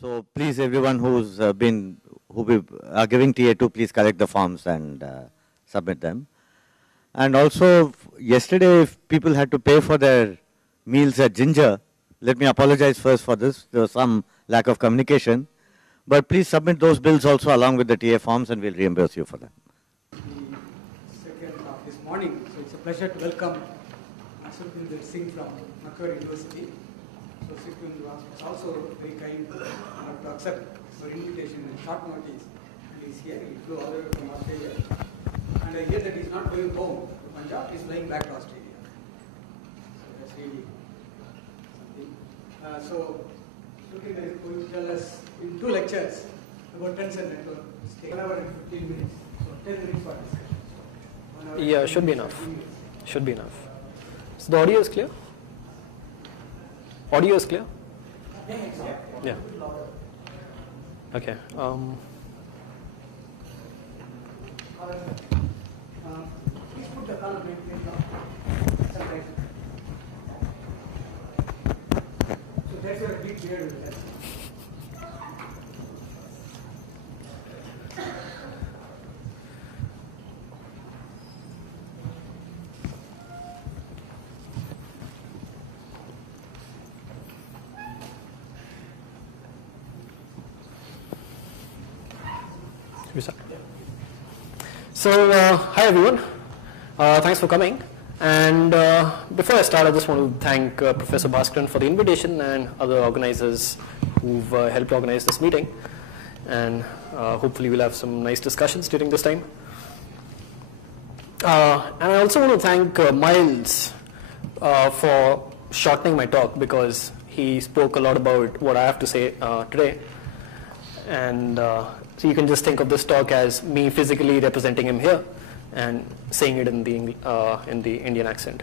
So please, everyone who are giving TA2, please collect the forms and submit them. And also, yesterday, if people had to pay for their meals at Ginger, let me apologize first for this. There was some lack of communication. But please submit those bills also along with the TA forms, and we'll reimburse you for them. Second of this morning, so it's a pleasure to welcome Ashutosh Singh from Macquarie University. So Sikun was also very kind to accept our invitation in short notice. And he's here, he flew all the way from Australia. And I hear that he's not going home to Punjab, he's flying back to Australia. So that's really something. So Sikun is going to tell us in 2 lectures about tensor network. 1 hour and 15 minutes. So 10 minutes for discussion. Yeah, should be enough. Should be enough. So the audio is clear? Audio is clear? Yeah. Okay. Please put the column in. So that's your big beard with that. So, hi everyone. Thanks for coming. And before I start, I just want to thank Professor Bhaskaran for the invitation and other organizers who've helped organize this meeting. And hopefully we'll have some nice discussions during this time. And I also want to thank Miles for shortening my talk, because he spoke a lot about what I have to say today. And so you can just think of this talk as me physically representing him here and saying it in the Indian accent.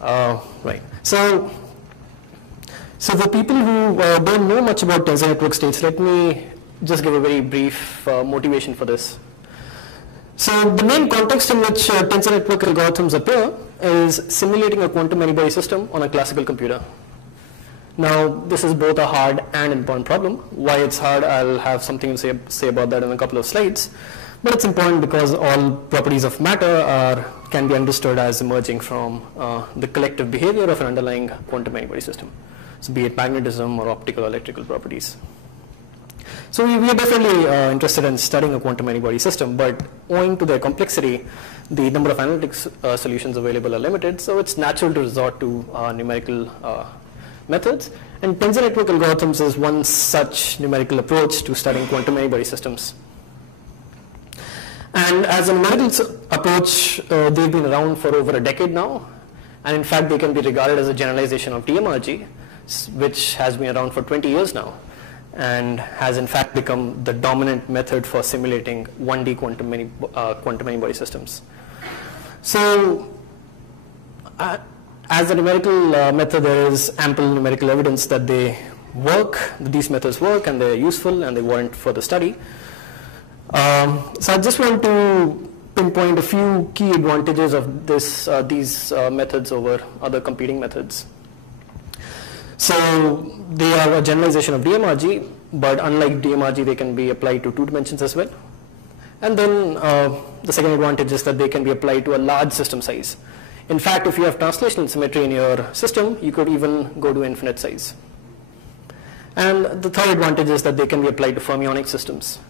Right. So for people who don't know much about tensor network states, let me just give a very brief motivation for this. So the main context in which tensor network algorithms appear is simulating a quantum many-body system on a classical computer. Now, this is both a hard and important problem. Why it's hard, I'll have something to say about that in a couple of slides. But it's important because all properties of matter can be understood as emerging from the collective behavior of an underlying quantum many-body system. So be it magnetism or optical or electrical properties. So we are definitely interested in studying a quantum many-body system, but owing to their complexity, the number of analytics solutions available are limited, so it's natural to resort to numerical methods, and tensor network algorithms is one such numerical approach to studying quantum many-body systems. And as a numerical approach, they've been around for over a decade now, and in fact they can be regarded as a generalization of DMRG, which has been around for 20 years now, and has in fact become the dominant method for simulating 1D quantum many-body systems. So as a numerical method, there is ample numerical evidence that they work, that these methods work, and they're useful, and they warrant further study. So I just want to pinpoint a few key advantages of these methods over other competing methods. So they are a generalization of DMRG, but unlike DMRG, they can be applied to 2 dimensions as well. And then the second advantage is that they can be applied to a large system size. In fact, if you have translational symmetry in your system, you could even go to infinite size. And the third advantage is that they can be applied to fermionic systems.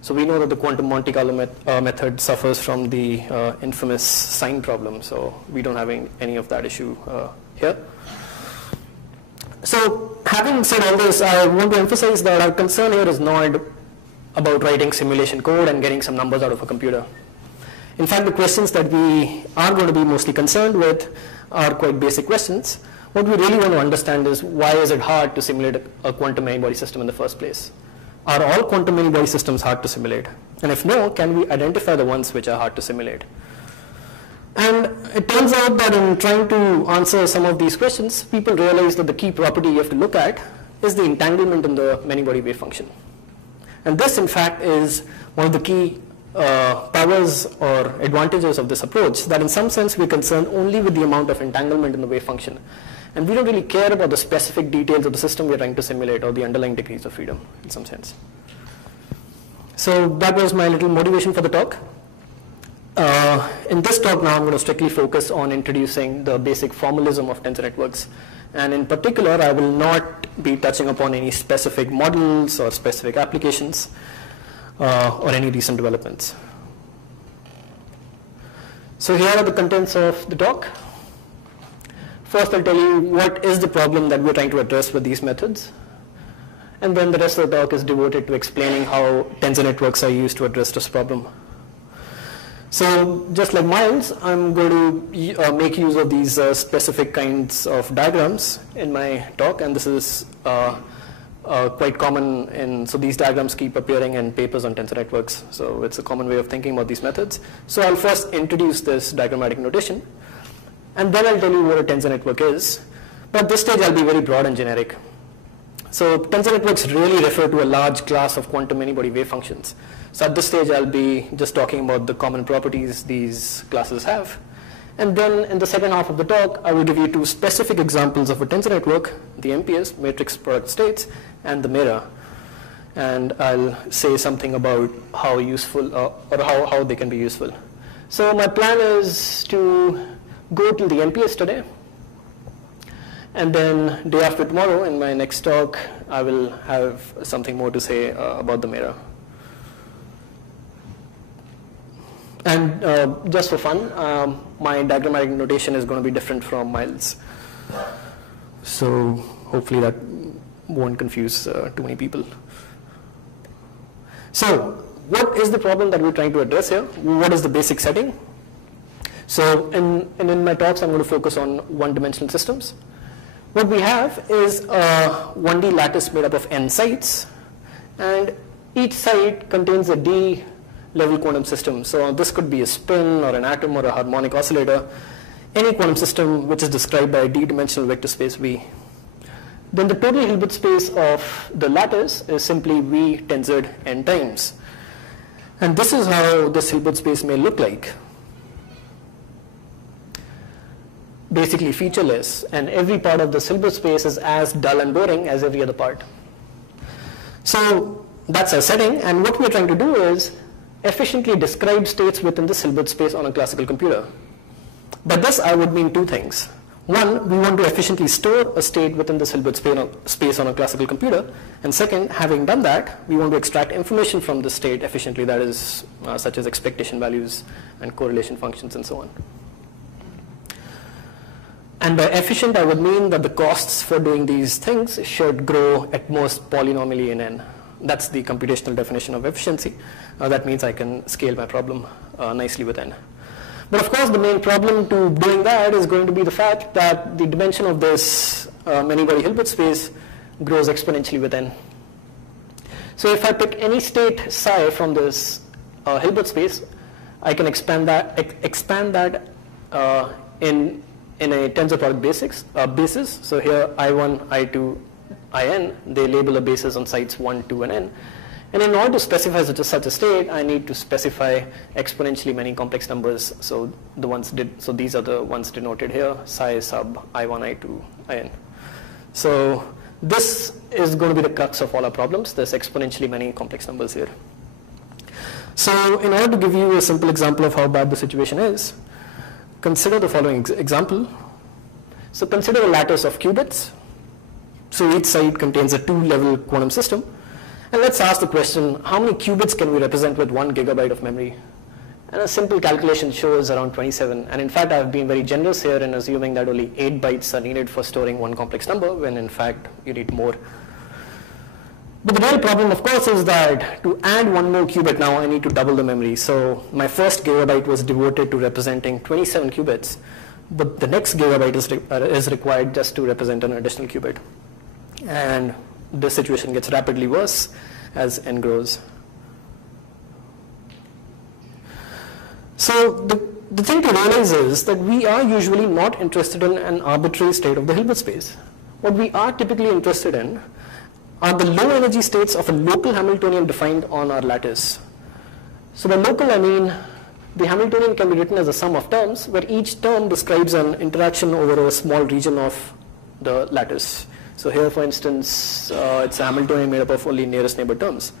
So we know that the quantum Monte Carlo method suffers from the infamous sign problem, so we don't have any of that issue here. So having said all this, I want to emphasize that our concern here is not about writing simulation code and getting some numbers out of a computer. In fact, the questions that we are going to be mostly concerned with are quite basic questions. What we really want to understand is, why is it hard to simulate a quantum many-body system in the first place? Are all quantum many-body systems hard to simulate? And if no, can we identify the ones which are hard to simulate? And it turns out that in trying to answer some of these questions, people realize that the key property you have to look at is the entanglement in the many-body wave function. And this, in fact, is one of the key powers or advantages of this approach, that in some sense we're concerned only with the amount of entanglement in the wave function. And we don't really care about the specific details of the system we're trying to simulate or the underlying degrees of freedom in some sense. So that was my little motivation for the talk. In this talk now I'm going to strictly focus on introducing the basic formalism of tensor networks. And in particular, I will not be touching upon any specific models or specific applications or any recent developments. So here are the contents of the talk. First, I'll tell you what is the problem that we're trying to address with these methods. And then the rest of the talk is devoted to explaining how tensor networks are used to address this problem. So just like Miles, I'm going to make use of these specific kinds of diagrams in my talk, and this is quite common so these diagrams keep appearing in papers on tensor networks, so it's a common way of thinking about these methods. So I'll first introduce this diagrammatic notation, and then I'll tell you what a tensor network is. But at this stage I'll be very broad and generic. So tensor networks really refer to a large class of quantum many-body wave functions. So at this stage I'll be just talking about the common properties these classes have. And then in the second half of the talk, I will give you two specific examples of a tensor network, the MPS, matrix product states, and the mirror. And I'll say something about how useful, or how they can be useful. So my plan is to go to the MPS today. And then day after tomorrow, in my next talk, I will have something more to say about the mirror. And just for fun, my diagrammatic notation is going to be different from Miles. So hopefully that won't confuse too many people. So what is the problem that we're trying to address here? What is the basic setting? So in my talks, I'm going to focus on one-dimensional systems. What we have is a 1D lattice made up of n sites, and each site contains a d-level quantum system. So this could be a spin or an atom or a harmonic oscillator, any quantum system which is described by a d-dimensional vector space V. Then the total Hilbert space of the lattice is simply V tensored n times. And this is how this Hilbert space may look like. Basically featureless, and every part of this Hilbert space is as dull and boring as every other part. So that's our setting, and what we're trying to do is efficiently describe states within this Hilbert space on a classical computer. By this I would mean two things. One, we want to efficiently store a state within this Hilbert space on a classical computer, and second, having done that, we want to extract information from the state efficiently, that is such as expectation values and correlation functions and so on. And by efficient, I would mean that the costs for doing these things should grow at most polynomially in n. That's the computational definition of efficiency. That means I can scale my problem nicely with n. But of course, the main problem to doing that is going to be the fact that the dimension of this many-body Hilbert space grows exponentially with n. So if I pick any state psi from this Hilbert space, I can expand that in a tensor product basis. So here I1, I2, In, they label a basis on sites 1, 2, and n. And in order to specify such a state, I need to specify exponentially many complex numbers. So these are the ones denoted here: psi sub I1, I2, In. So this is going to be the crux of all our problems. There's exponentially many complex numbers here. So in order to give you a simple example of how bad the situation is, consider the following example. So consider a lattice of qubits. So each site contains a 2-level quantum system. And let's ask the question, how many qubits can we represent with 1 gigabyte of memory? And a simple calculation shows around 27. And in fact, I've been very generous here in assuming that only 8 bytes are needed for storing one complex number, when in fact you need more. But the real problem, of course, is that to add one more qubit now, I need to double the memory. So my first gigabyte was devoted to representing 27 qubits, but the next gigabyte is required just to represent an additional qubit. And this situation gets rapidly worse as n grows. So the thing to realize is that we are usually not interested in an arbitrary state of the Hilbert space. What we are typically interested in are the low energy states of a local Hamiltonian defined on our lattice. So by local, I mean the Hamiltonian can be written as a sum of terms where each term describes an interaction over a small region of the lattice. So here, for instance, it's a Hamiltonian made up of only nearest neighbor terms.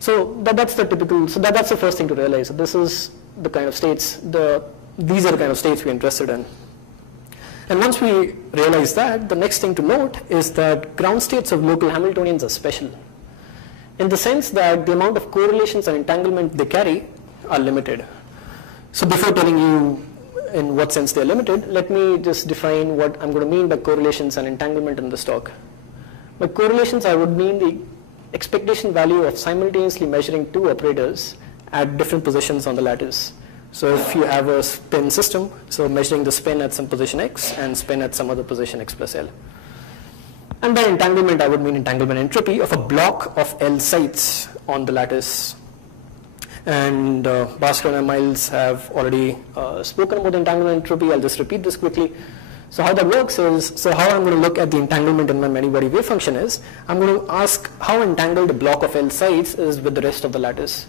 So that's the typical, so that's the first thing to realize. So this is the kind of states, these are the kind of states we're interested in. And once we realize that, the next thing to note is that ground states of local Hamiltonians are special, in the sense that the amount of correlations and entanglement they carry are limited. So before telling you in what sense they're limited, let me just define what I'm going to mean by correlations and entanglement in this talk. By correlations, I would mean the expectation value of simultaneously measuring two operators at different positions on the lattice. So if you have a spin system, so measuring the spin at some position x and spin at some other position x plus L. And by entanglement, I would mean entanglement entropy of a block of L sites on the lattice. And Bhaskar and Miles have already spoken about entanglement entropy. I'll just repeat this quickly. So how that works is, so how I'm going to look at the entanglement in my many-body wave function is, I'm going to ask how entangled a block of L sites is with the rest of the lattice.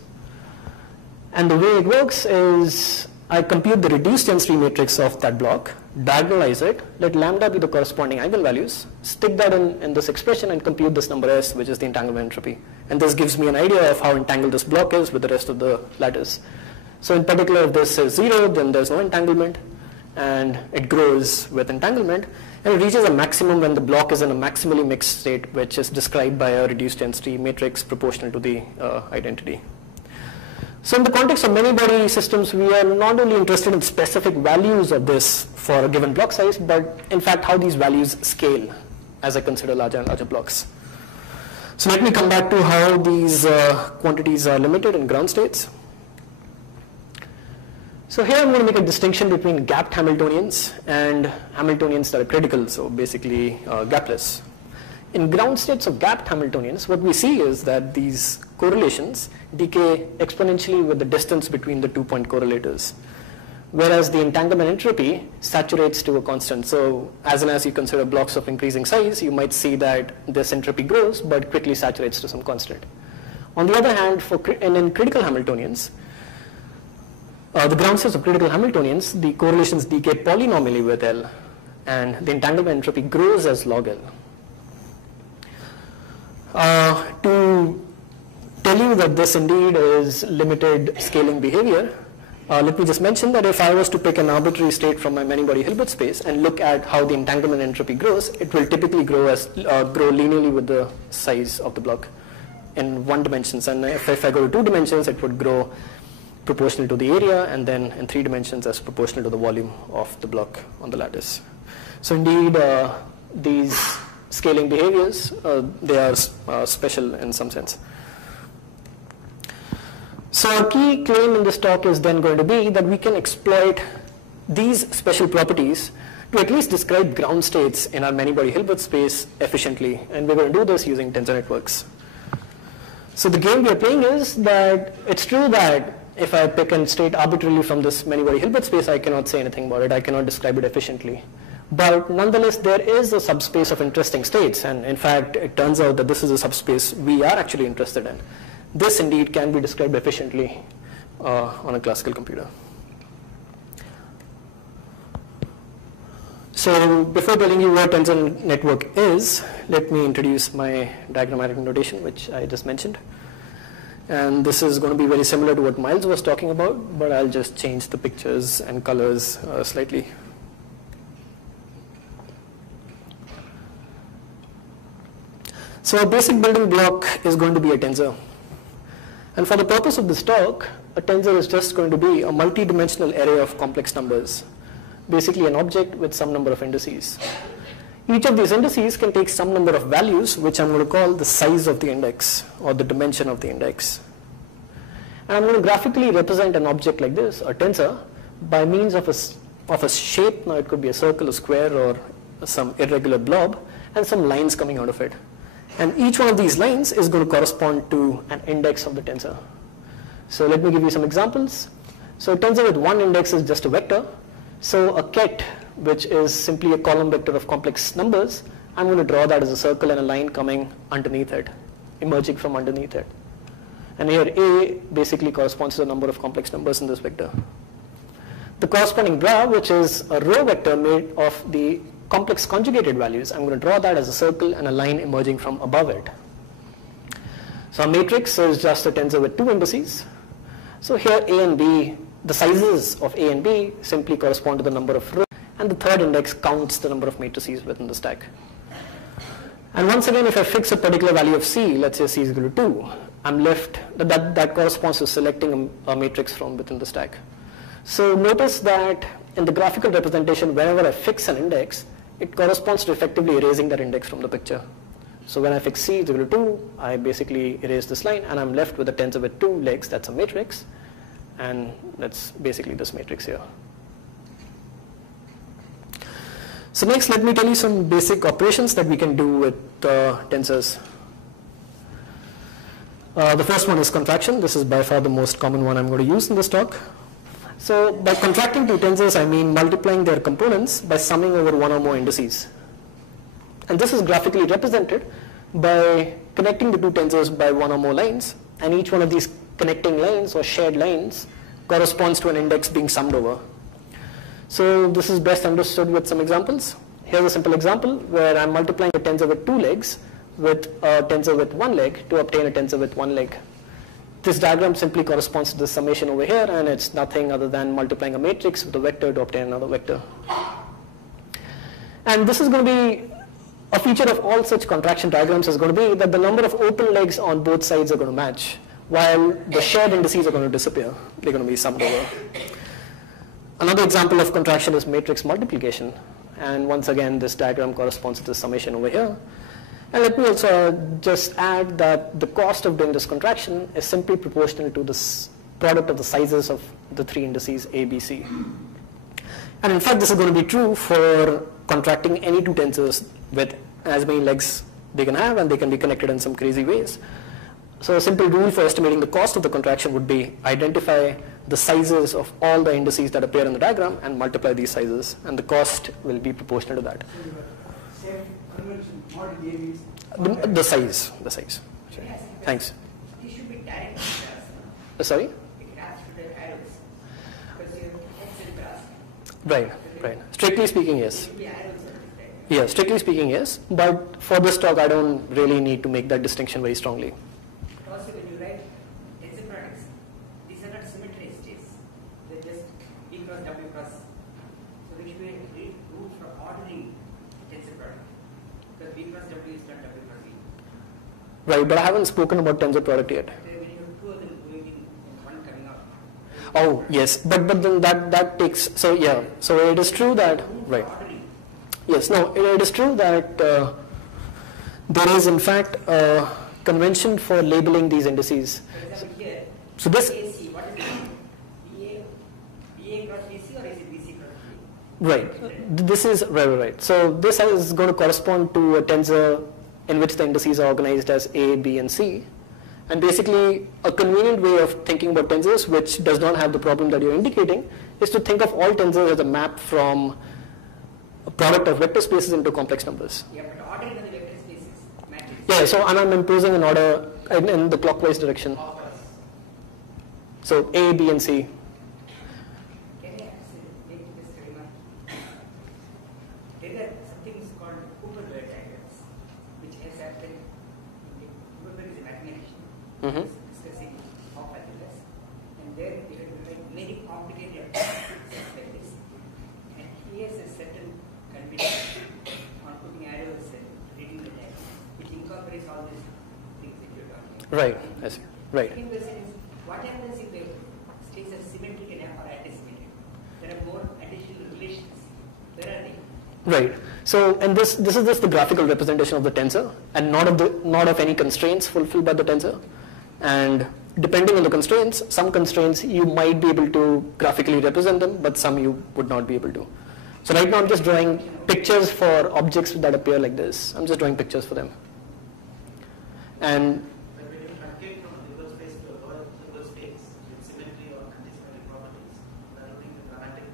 And the way it works is, I compute the reduced density matrix of that block, diagonalize it, let lambda be the corresponding eigenvalues, stick that in this expression and compute this number S, which is the entanglement entropy. And this gives me an idea of how entangled this block is with the rest of the lattice. So in particular, if this is 0, then there's no entanglement, and it grows with entanglement, and it reaches a maximum when the block is in a maximally mixed state, which is described by a reduced density matrix proportional to the identity. So in the context of many-body systems, we are not only interested in specific values of this for a given block size, but in fact how these values scale as I consider larger and larger blocks. So let me come back to how these quantities are limited in ground states. So here I'm going to make a distinction between gapped Hamiltonians and Hamiltonians that are critical, so basically gapless. In ground states of gapped Hamiltonians, what we see is that these correlations decay exponentially with the distance between the 2-point correlators, whereas the entanglement entropy saturates to a constant. So as you consider blocks of increasing size, you might see that this entropy grows but quickly saturates to some constant. On the other hand, in critical Hamiltonians, the ground states of critical Hamiltonians, the correlations decay polynomially with L, and the entanglement entropy grows as log L. To tell you that this indeed is limited scaling behavior, let me just mention that if I was to pick an arbitrary state from my many-body Hilbert space and look at how the entanglement entropy grows, it will typically grow linearly with the size of the block in 1 dimension. And if I go to 2 dimensions, it would grow proportional to the area, and then in 3 dimensions as proportional to the volume of the block on the lattice. So indeed, these scaling behaviors, they are special in some sense. So our key claim in this talk is then going to be that we can exploit these special properties to at least describe ground states in our many-body Hilbert space efficiently, and we're going to do this using tensor networks. So the game we are playing is that it's true that if I pick a state arbitrarily from this many-body Hilbert space, I cannot say anything about it, I cannot describe it efficiently. But nonetheless, there is a subspace of interesting states, and in fact, it turns out that this is a subspace we are actually interested in. This indeed can be described efficiently on a classical computer. So before telling you what tensor network is, let me introduce my diagrammatic notation, which I just mentioned. And this is going to be very similar to what Miles was talking about, but I'll just change the pictures and colors slightly. So a basic building block is going to be a tensor. And for the purpose of this talk, a tensor is just going to be a multi-dimensional array of complex numbers, basically an object with some number of indices. Each of these indices can take some number of values, which I'm going to call the size of the index or the dimension of the index. And I'm going to graphically represent an object like this, a tensor, by means of a shape. Now it could be a circle, a square, or some irregular blob, and some lines coming out of it. And each one of these lines is going to correspond to an index of the tensor. So let me give you some examples. So a tensor with one index is just a vector. So a ket, which is simply a column vector of complex numbers, I'm going to draw that as a circle and a line coming underneath it, emerging from underneath it. And here A basically corresponds to the number of complex numbers in this vector. The corresponding bra, which is a row vector made of the complex conjugated values, I'm going to draw that as a circle and a line emerging from above it. So a matrix is just a tensor with two indices. So here A and B, the sizes of A and B simply correspond to the number of rows, and the third index counts the number of matrices within the stack. And once again, if I fix a particular value of C, let's say C is equal to 2, I'm left, that corresponds to selecting a matrix from within the stack. So notice that in the graphical representation, whenever I fix an index, it corresponds to effectively erasing that index from the picture. So when I fix C is equal to 2, I basically erase this line, and I'm left with a tensor with 2 legs, that's a matrix, and that's basically this matrix here. So next, let me tell you some basic operations that we can do with tensors. The first one is contraction. This is by far the most common one I'm going to use in this talk. So by contracting two tensors, I mean multiplying their components by summing over one or more indices. And this is graphically represented by connecting the two tensors by one or more lines, and each one of these connecting lines or shared lines corresponds to an index being summed over. So this is best understood with some examples. Here's a simple example where I'm multiplying a tensor with 2 legs with a tensor with 1 leg to obtain a tensor with 1 leg. This diagram simply corresponds to the summation over here, and it's nothing other than multiplying a matrix with a vector to obtain another vector. And this is going to be a feature of all such contraction diagrams is going to be that the number of open legs on both sides are going to match, while the shared indices are going to disappear. They're going to be summed over. Another example of contraction is matrix multiplication, and once again this diagram corresponds to the summation over here. And let me also just add that the cost of doing this contraction is simply proportional to this product of the sizes of the 3 indices A, B, C. And in fact, this is going to be true for contracting any two tensors with as many legs they can have, and they can be connected in some crazy ways. So a simple rule for estimating the cost of the contraction would be identify the sizes of all the indices that appear in the diagram and multiply these sizes, and the cost will be proportional to that. So same convention, not means The size. Sorry. Yes, Thanks. it should be direct Sorry? It has to be arrows because you X in class. Right. Strictly speaking, yes. It should be arrows on this diagram. Yeah, strictly speaking, yes. But for this talk, I don't really need to make that distinction very strongly. Also, when you write tensor products, these are not symmetry states. They're just B cross W cross. So there should be a rule for ordering tensor product. Because B cross W is not W cross B. Right, but I haven't spoken about tensor product yet. When you have two of them going in and one coming out. Oh, yes, but then that takes, so yeah, so it is true that, right. Yes, no, it is true that there is in fact a convention for labeling these indices. For example, here, So this, AC, what is it? BA cross BC or is it BC cross BA? right, this is, right. So this is going to correspond to a tensor in which the indices are organized as A, B, and C. And basically, a convenient way of thinking about tensors, which does not have the problem that you're indicating, is to think of all tensors as a map from a product of vector spaces into complex numbers. Yeah, but ordering of the vector spaces matrix. Yeah, so and I'm imposing an order in the clockwise direction. So A, B, and C. Can I actually make this remark? There are something called Cooper-Ware diagrams, which has happened. Cooper is a mathematician discussing how calculus, and there you can make many complicated things like this. And he has a certain conviction on putting arrows and reading the text, which incorporates all these things that you're talking about. Right, I see. Right. Second question is, what happens if the states are symmetric or antisymmetric? There are more additional relations. Where are they? Right. So, and this is just the graphical representation of the tensor, and not of any constraints fulfilled by the tensor. And depending on the constraints, some constraints you might be able to graphically represent them, but some you would not be able to. So right now I'm just drawing pictures for objects that appear like this. I'm just drawing pictures for them. And But when you truncate from a single space to a lower single space with symmetry or antisymmetry properties, that will bring the dramatic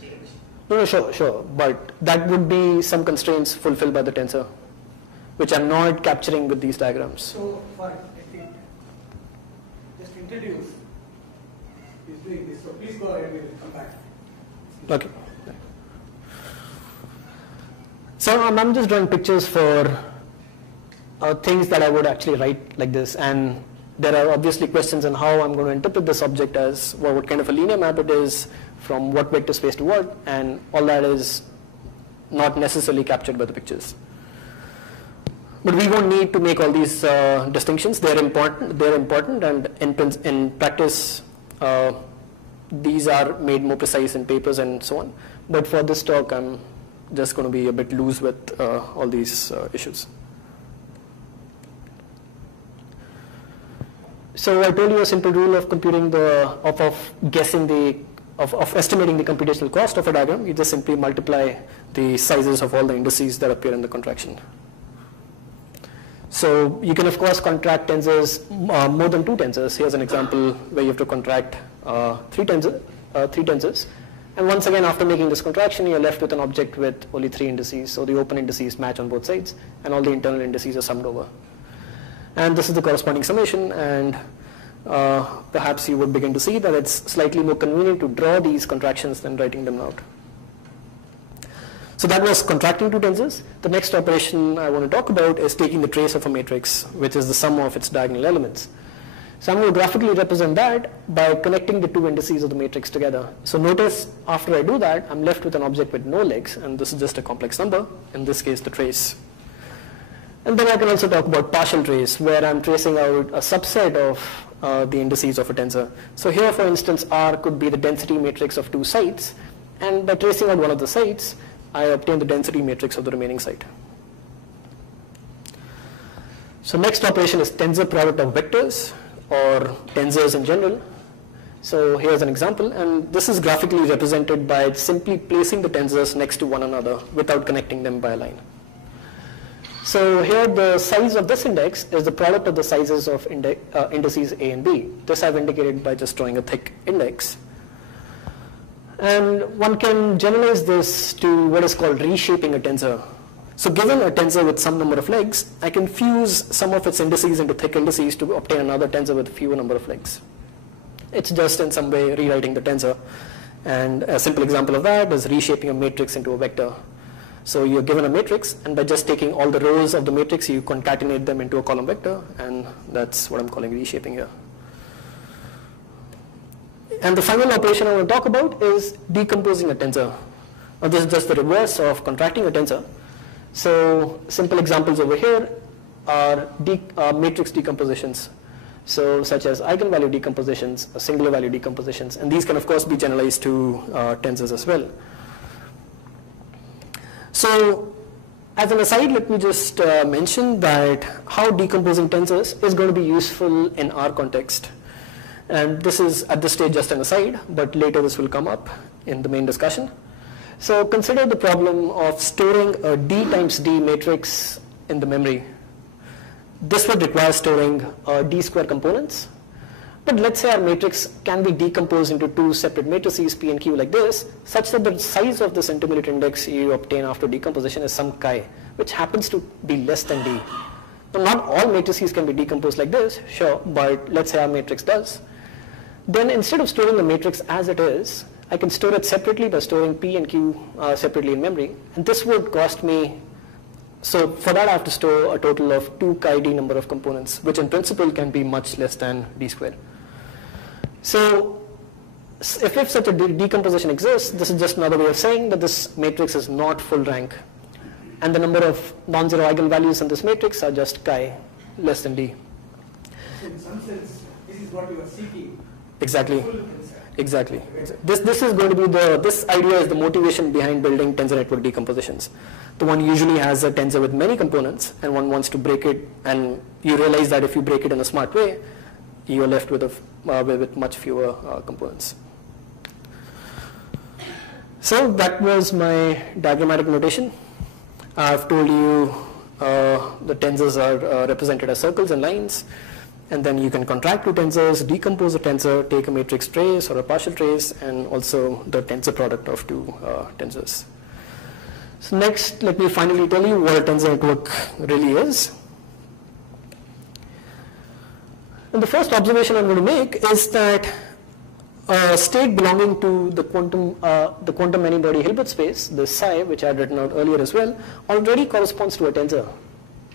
change. no, sure. But that would be some constraints fulfilled by the tensor, which I'm not capturing with these diagrams. So for I think introduce is doing this. So please go ahead, we will come back. Okay. So I'm just drawing pictures for things that I would actually write like this, and there are obviously questions on how I'm going to interpret this object as, well, what kind of a linear map it is, from what vector space to what, and all that is not necessarily captured by the pictures. But we won't need to make all these distinctions. They're important, and in practice, these are made more precise in papers and so on. But for this talk, I'm just going to be a bit loose with all these issues. So I told you a simple rule of computing of estimating the computational cost of a diagram. You just simply multiply the sizes of all the indices that appear in the contraction. So you can of course contract tensors more than 2 tensors. Here's an example where you have to contract 3 tensors. And once again, after making this contraction, you're left with an object with only 3 indices. So the open indices match on both sides, and all the internal indices are summed over. And this is the corresponding summation, and perhaps you would begin to see that it's slightly more convenient to draw these contractions than writing them out. So that was contracting 2 tensors. The next operation I want to talk about is taking the trace of a matrix, which is the sum of its diagonal elements. So I'm going to graphically represent that by connecting the 2 indices of the matrix together. So notice after I do that, I'm left with an object with no legs, and this is just a complex number, in this case the trace. And then I can also talk about partial trace, where I'm tracing out a subset of the indices of a tensor. So here, for instance, R could be the density matrix of 2 sites, and by tracing out one of the sites, I obtain the density matrix of the remaining site. So next operation is tensor product of vectors, or tensors in general. So here's an example, and this is graphically represented by simply placing the tensors next to one another without connecting them by a line. So here the size of this index is the product of the sizes of indices A and B. This I've indicated by just drawing a thick index. And one can generalize this to what is called reshaping a tensor. So given a tensor with some number of legs, I can fuse some of its indices into thick indices to obtain another tensor with fewer number of legs. It's just in some way rewriting the tensor. And a simple example of that is reshaping a matrix into a vector. So you're given a matrix, and by just taking all the rows of the matrix, you concatenate them into a column vector, and that's what I'm calling reshaping here. And the final operation I want to talk about is decomposing a tensor. Now this is just the reverse of contracting a tensor. So simple examples over here are matrix decompositions. So such as eigenvalue decompositions, singular value decompositions, and these can of course be generalized to tensors as well. So as an aside, let me just mention that how decomposing tensors is going to be useful in our context. And this is at this stage just an aside, but later this will come up in the main discussion. So consider the problem of storing a D times D matrix in the memory. This would require storing D square components. But let's say our matrix can be decomposed into 2 separate matrices, P and Q, like this, such that the size of this intermediate index you obtain after decomposition is some chi, which happens to be less than D. Now, not all matrices can be decomposed like this, sure, but let's say our matrix does. Then instead of storing the matrix as it is, I can store it separately by storing P and Q separately in memory. And this would cost me, so for that I have to store a total of 2 chi D number of components, which in principle can be much less than D squared. So if such a decomposition exists, this is just another way of saying that this matrix is not full rank. And the number of non-zero eigenvalues in this matrix are just chi, less than D. So in some sense, this is what you are seeking. Exactly. Exactly. This is going to be this idea is the motivation behind building tensor network decompositions. The one usually has a tensor with many components, and one wants to break it, and you realize that if you break it in a smart way, you're left with much fewer components. So that was my diagrammatic notation. I've told you the tensors are represented as circles and lines, and then you can contract 2 tensors, decompose a tensor, take a matrix trace or a partial trace, and also the tensor product of 2 tensors. So next, let me finally tell you what a tensor network really is. And the first observation I'm going to make is that a state belonging to the quantum many-body Hilbert space, this psi, which I had written out earlier as well, already corresponds to a tensor.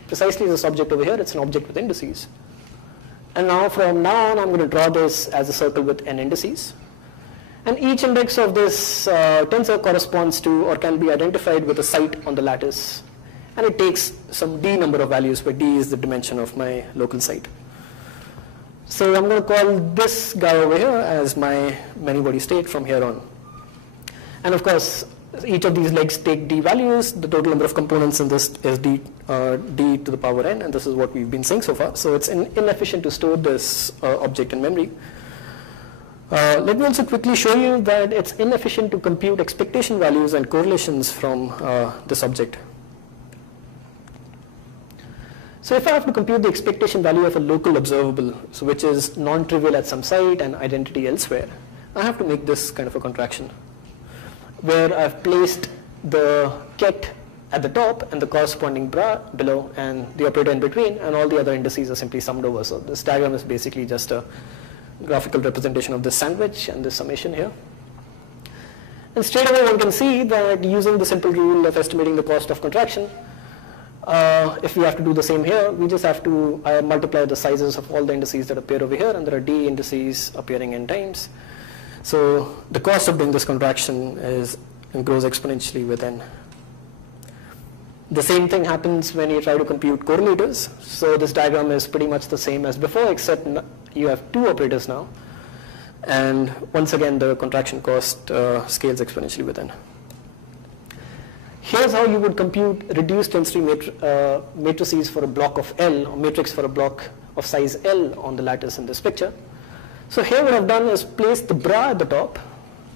Precisely this object over here, it's an object with indices. And now from now on, I'm going to draw this as a circle with n indices. And each index of this tensor corresponds to or can be identified with a site on the lattice. And it takes some d number of values, where d is the dimension of my local site. So I'm going to call this guy over here as my many-body state from here on. And of course, each of these legs take d values. The total number of components in this is d to the power n, and this is what we've been seeing so far. So it's inefficient to store this object in memory. Let me also quickly show you that it's inefficient to compute expectation values and correlations from this object. So if I have to compute the expectation value of a local observable, so which is non-trivial at some site and identity elsewhere, I have to make this kind of a contraction, where I've placed the ket at the top and the corresponding bra below and the operator in between, and all the other indices are simply summed over. So this diagram is basically just a graphical representation of this sandwich and this summation here. And straight away one can see that using the simple rule of estimating the cost of contraction, if we have to do the same here, we just have to multiply the sizes of all the indices that appear over here, and there are d indices appearing n times. So the cost of doing this contraction grows exponentially with n. The same thing happens when you try to compute correlators. So this diagram is pretty much the same as before, except you have two operators now. And once again, the contraction cost scales exponentially with n. Here's how you would compute reduced density matrices for a block of L, or matrix for a block of size L on the lattice in this picture. So here what I've done is place the bra at the top,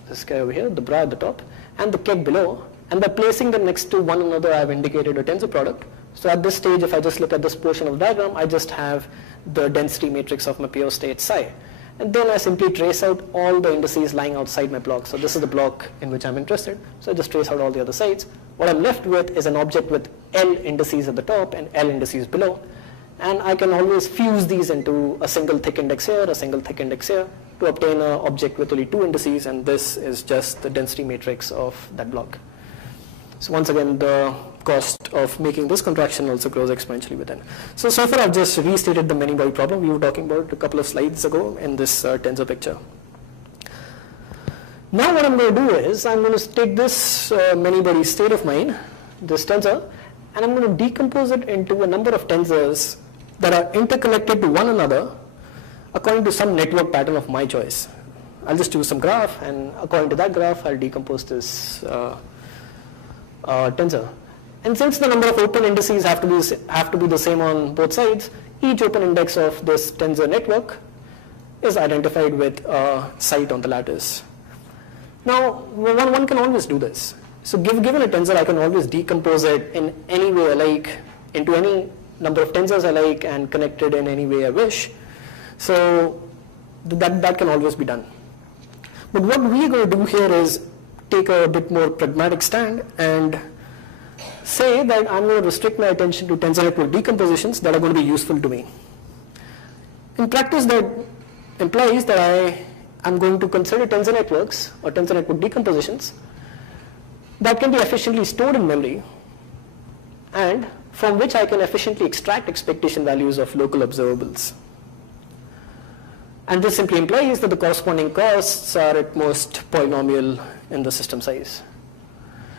this guy over here, the bra at the top, and the ket below, and by placing them next to one another, I've indicated a tensor product. So at this stage, if I just look at this portion of the diagram, I just have the density matrix of my pure state psi. And then I simply trace out all the indices lying outside my block. So this is the block in which I'm interested. So I just trace out all the other sides. What I'm left with is an object with L indices at the top and L indices below. And I can always fuse these into a single thick index here, a single thick index here, to obtain an object with only two indices, and this is just the density matrix of that block. So once again, the cost of making this contraction also grows exponentially with n. So far I've just restated the many-body problem we were talking about a couple of slides ago in this tensor picture. Now what I'm going to do is I'm going to take this many-body state of mine, this tensor, and I'm going to decompose it into a number of tensors that are interconnected to one another according to some network pattern of my choice. I'll just choose some graph, and according to that graph, I'll decompose this tensor. And since the number of open indices have to be the same on both sides, each open index of this tensor network is identified with a site on the lattice. Now, one can always do this. So given a tensor, I can always decompose it in any way I like, into any number of tensors I like, and connect it in any way I wish. So that can always be done. But what we're going to do here is take a bit more pragmatic stand and say that I'm going to restrict my attention to tensor network decompositions that are going to be useful to me. In practice, that implies that I'm going to consider tensor networks or tensor network decompositions that can be efficiently stored in memory and from which I can efficiently extract expectation values of local observables. And this simply implies that the corresponding costs are at most polynomial in the system size.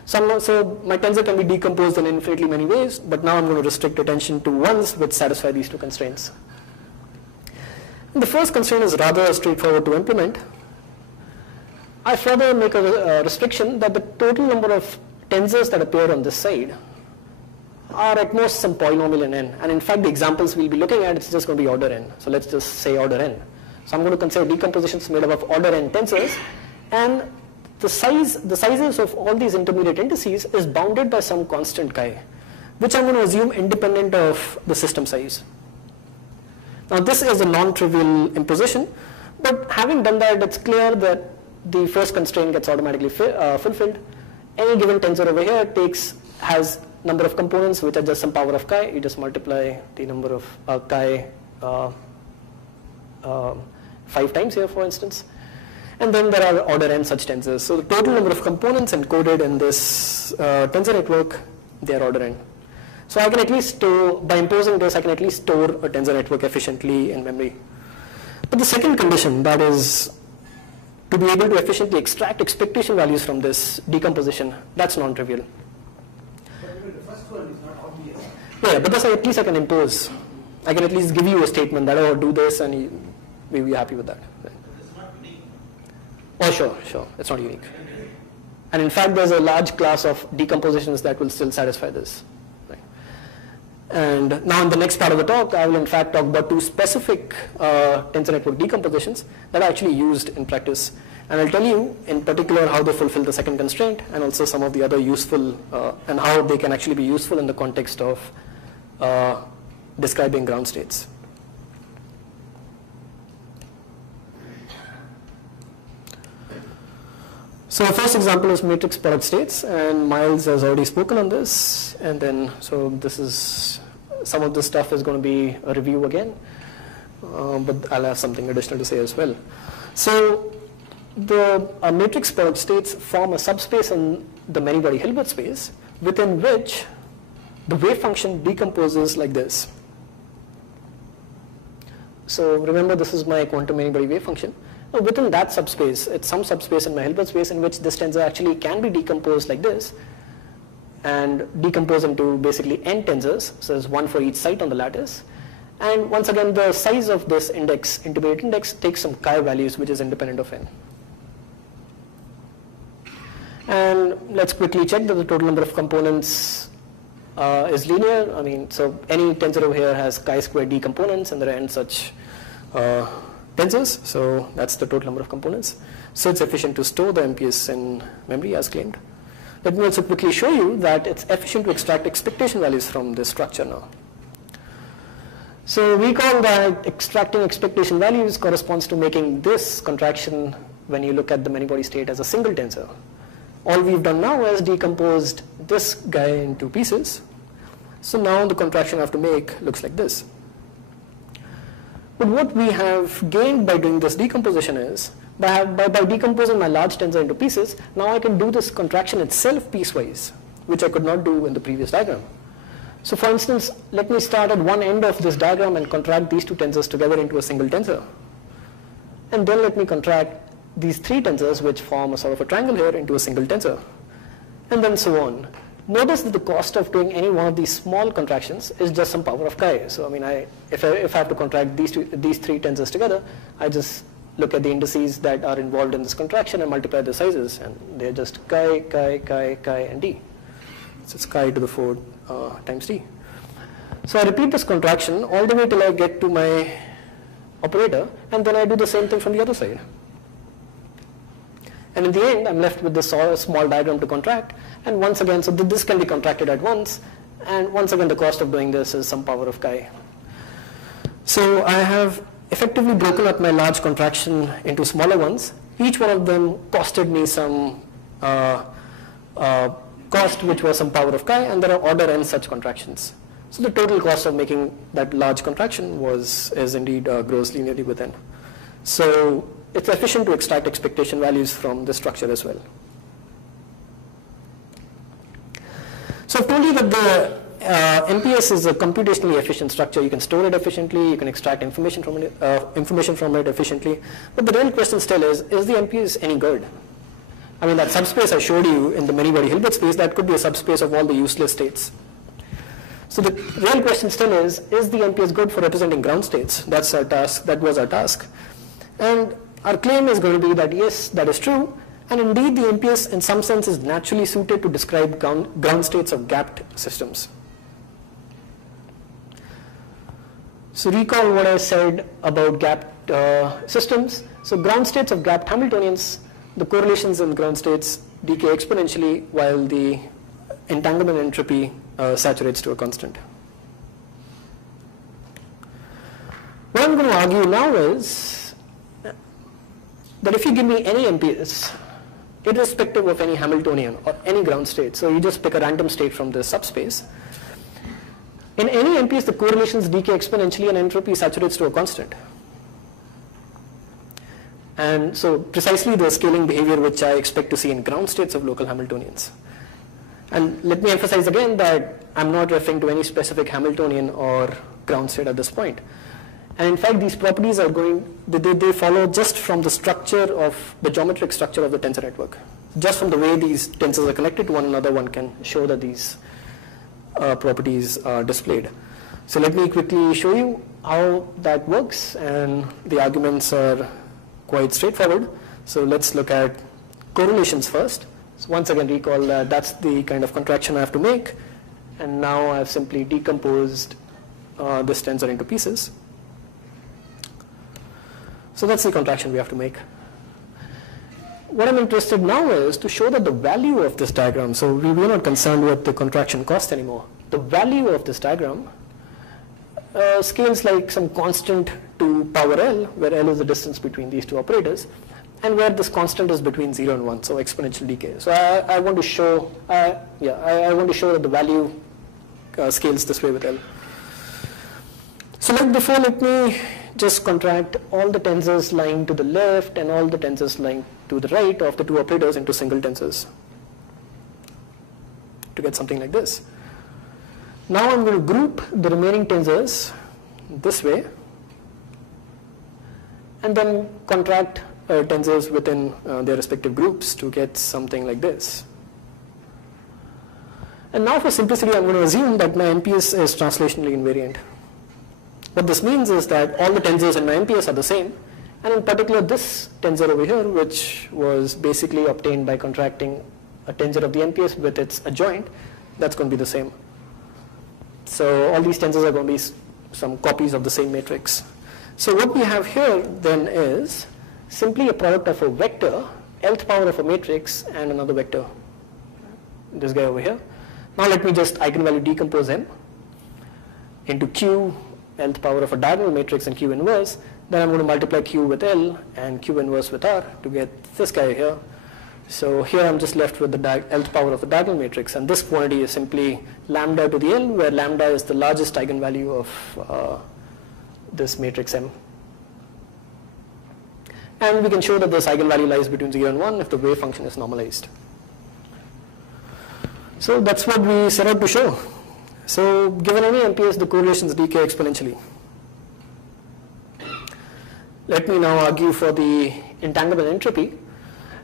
So my tensor can be decomposed in infinitely many ways, but now I'm going to restrict attention to ones which satisfy these two constraints. And the first constraint is rather straightforward to implement. I further make a restriction that the total number of tensors that appear on this side are at most some polynomial in n. And in fact, the examples we'll be looking at, it's just going to be order n. So let's just say order n. So I'm going to consider decompositions made up of order n tensors, and the sizes of all these intermediate indices is bounded by some constant chi, which I'm going to assume independent of the system size. Now this is a non-trivial imposition, but having done that, it's clear that the first constraint gets automatically fulfilled. Any given tensor over here has number of components which are just some power of chi. You just multiply the number of chi 5 times here, for instance. And then there are order n such tensors. So the total number of components encoded in this tensor network, they are order n. So I can at least store, by imposing this, I can at least store a tensor network efficiently in memory. But the second condition, that is to be able to efficiently extract expectation values from this decomposition, that's non-trivial. But even the first one is not obvious. Yeah, but that's at least I can impose. I can at least give you a statement that, oh, do this, and we'll be happy with that. It's not unique. Oh, sure, it's not unique. And in fact, there's a large class of decompositions that will still satisfy this. Right? And now in the next part of the talk, I will in fact talk about 2 specific tensor network decompositions that are actually used in practice. And I'll tell you in particular how they fulfill the second constraint, and also some of the other useful, and how they can actually be useful in the context of describing ground states. So the first example is matrix product states, and Miles has already spoken on this, and then so this is, some of this stuff is going to be a review again, but I'll have something additional to say as well. So the matrix product states form a subspace in the many-body Hilbert space within which the wave function decomposes like this. So remember, this is my quantum many-body wave function. Now within that subspace, it's some subspace in my Hilbert space in which this tensor actually can be decomposed like this and decompose into basically n tensors, so there's one for each site on the lattice. And once again, the size of this index, intermediate index, takes some chi values which is independent of n. And let's quickly check that the total number of components is linear. I mean, so any tensor over here has chi squared d components, and there are n such tensors, so that's the total number of components. So it's efficient to store the MPS in memory as claimed. Let me also quickly show you that it's efficient to extract expectation values from this structure now. So recall that extracting expectation values corresponds to making this contraction when you look at the many-body state as a single tensor. All we've done now is decomposed this guy into pieces. So now the contraction I have to make looks like this. But what we have gained by doing this decomposition is, by decomposing my large tensor into pieces, now I can do this contraction itself piecewise, which I could not do in the previous diagram. So for instance, let me start at one end of this diagram and contract these 2 tensors together into a single tensor. And then let me contract these 3 tensors, which form a sort of a triangle here, into a single tensor. And then so on. Notice that the cost of doing any one of these small contractions is just some power of chi. So I mean, if I have to contract these 3 tensors together, I just look at the indices that are involved in this contraction and multiply the sizes, and they're just chi, and d. So it's chi to the 4 times d. So I repeat this contraction all the way till I get to my operator, and then I do the same thing from the other side. And in the end, I'm left with this small diagram to contract. And once again, so this can be contracted at once. And once again, the cost of doing this is some power of chi. So I have effectively broken up my large contraction into smaller ones. Each one of them costed me some cost, which was some power of chi. And there are order n such contractions. So the total cost of making that large contraction is indeed grows linearly with n. So it's efficient to extract expectation values from this structure as well. So I've told you that the MPS is a computationally efficient structure. You can store it efficiently, you can extract information from it efficiently. But the real question still is the MPS any good? I mean, that subspace I showed you in the many-body Hilbert space, that could be a subspace of all the useless states. So the real question still is the MPS good for representing ground states? That's our task. That was our task. And our claim is going to be that yes, that is true, and indeed the MPS in some sense is naturally suited to describe ground states of gapped systems. So recall what I said about gapped systems. So ground states of gapped Hamiltonians, the correlations in ground states decay exponentially while the entanglement entropy saturates to a constant. What I'm going to argue now is that if you give me any MPS, irrespective of any Hamiltonian or any ground state, so you just pick a random state from this subspace, in any MPS the correlations decay exponentially and entropy saturates to a constant. And so precisely the scaling behavior which I expect to see in ground states of local Hamiltonians. And let me emphasize again that I'm not referring to any specific Hamiltonian or ground state at this point. And in fact, these properties are they follow just from the structure of the geometric structure of the tensor network. Just from the way these tensors are connected to one another, one can show that these properties are displayed. So let me quickly show you how that works, and the arguments are quite straightforward. So let's look at correlations first. So once again, recall that that's the kind of contraction I have to make, and now I've simply decomposed this tensor into pieces. So that's the contraction we have to make. What I'm interested now is to show that the value of this diagram, so we were not concerned with the contraction cost anymore. The value of this diagram scales like some constant to power L, where L is the distance between these two operators, and where this constant is between 0 and 1, so exponential decay. So I want to show, I want to show that the value scales this way with L. So like before, let me just contract all the tensors lying to the left and all the tensors lying to the right of the two operators into single tensors to get something like this. Now I'm going to group the remaining tensors this way and then contract tensors within their respective groups to get something like this. And now for simplicity, I'm going to assume that my MPS is translationally invariant. What this means is that all the tensors in my MPS are the same, and in particular this tensor over here, which was basically obtained by contracting a tensor of the MPS with its adjoint, that's going to be the same. So all these tensors are going to be some copies of the same matrix. So what we have here then is simply a product of a vector, nth power of a matrix, and another vector, this guy over here. Now let me just eigenvalue decompose M into Q, nth power of a diagonal matrix, and Q inverse. Then I'm going to multiply Q with L and Q inverse with R to get this guy here. So here I'm just left with the nth power of the diagonal matrix, and this quantity is simply lambda to the L, where lambda is the largest eigenvalue of this matrix M. And we can show that this eigenvalue lies between 0 and 1 if the wave function is normalized. So that's what we set out to show. So given any MPS, the correlations decay exponentially. Let me now argue for the entanglement entropy.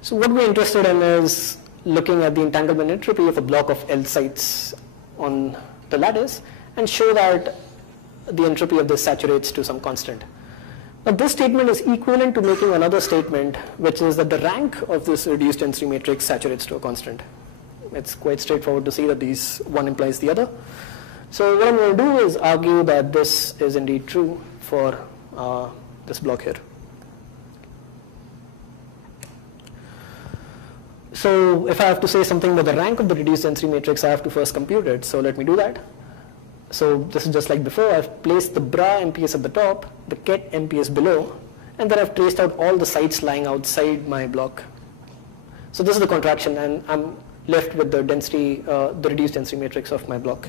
So what we're interested in is looking at the entanglement entropy of a block of L sites on the lattice and show that the entropy of this saturates to some constant. Now this statement is equivalent to making another statement, which is that the rank of this reduced density matrix saturates to a constant. It's quite straightforward to see that one implies the other. So what I'm going to do is argue that this is indeed true for this block here. So if I have to say something about the rank of the reduced density matrix, I have to first compute it. So let me do that. So this is just like before. I've placed the bra MPS at the top, the ket MPS below, and then I've traced out all the sites lying outside my block. So this is the contraction, and I'm left with the density, the reduced density matrix of my block.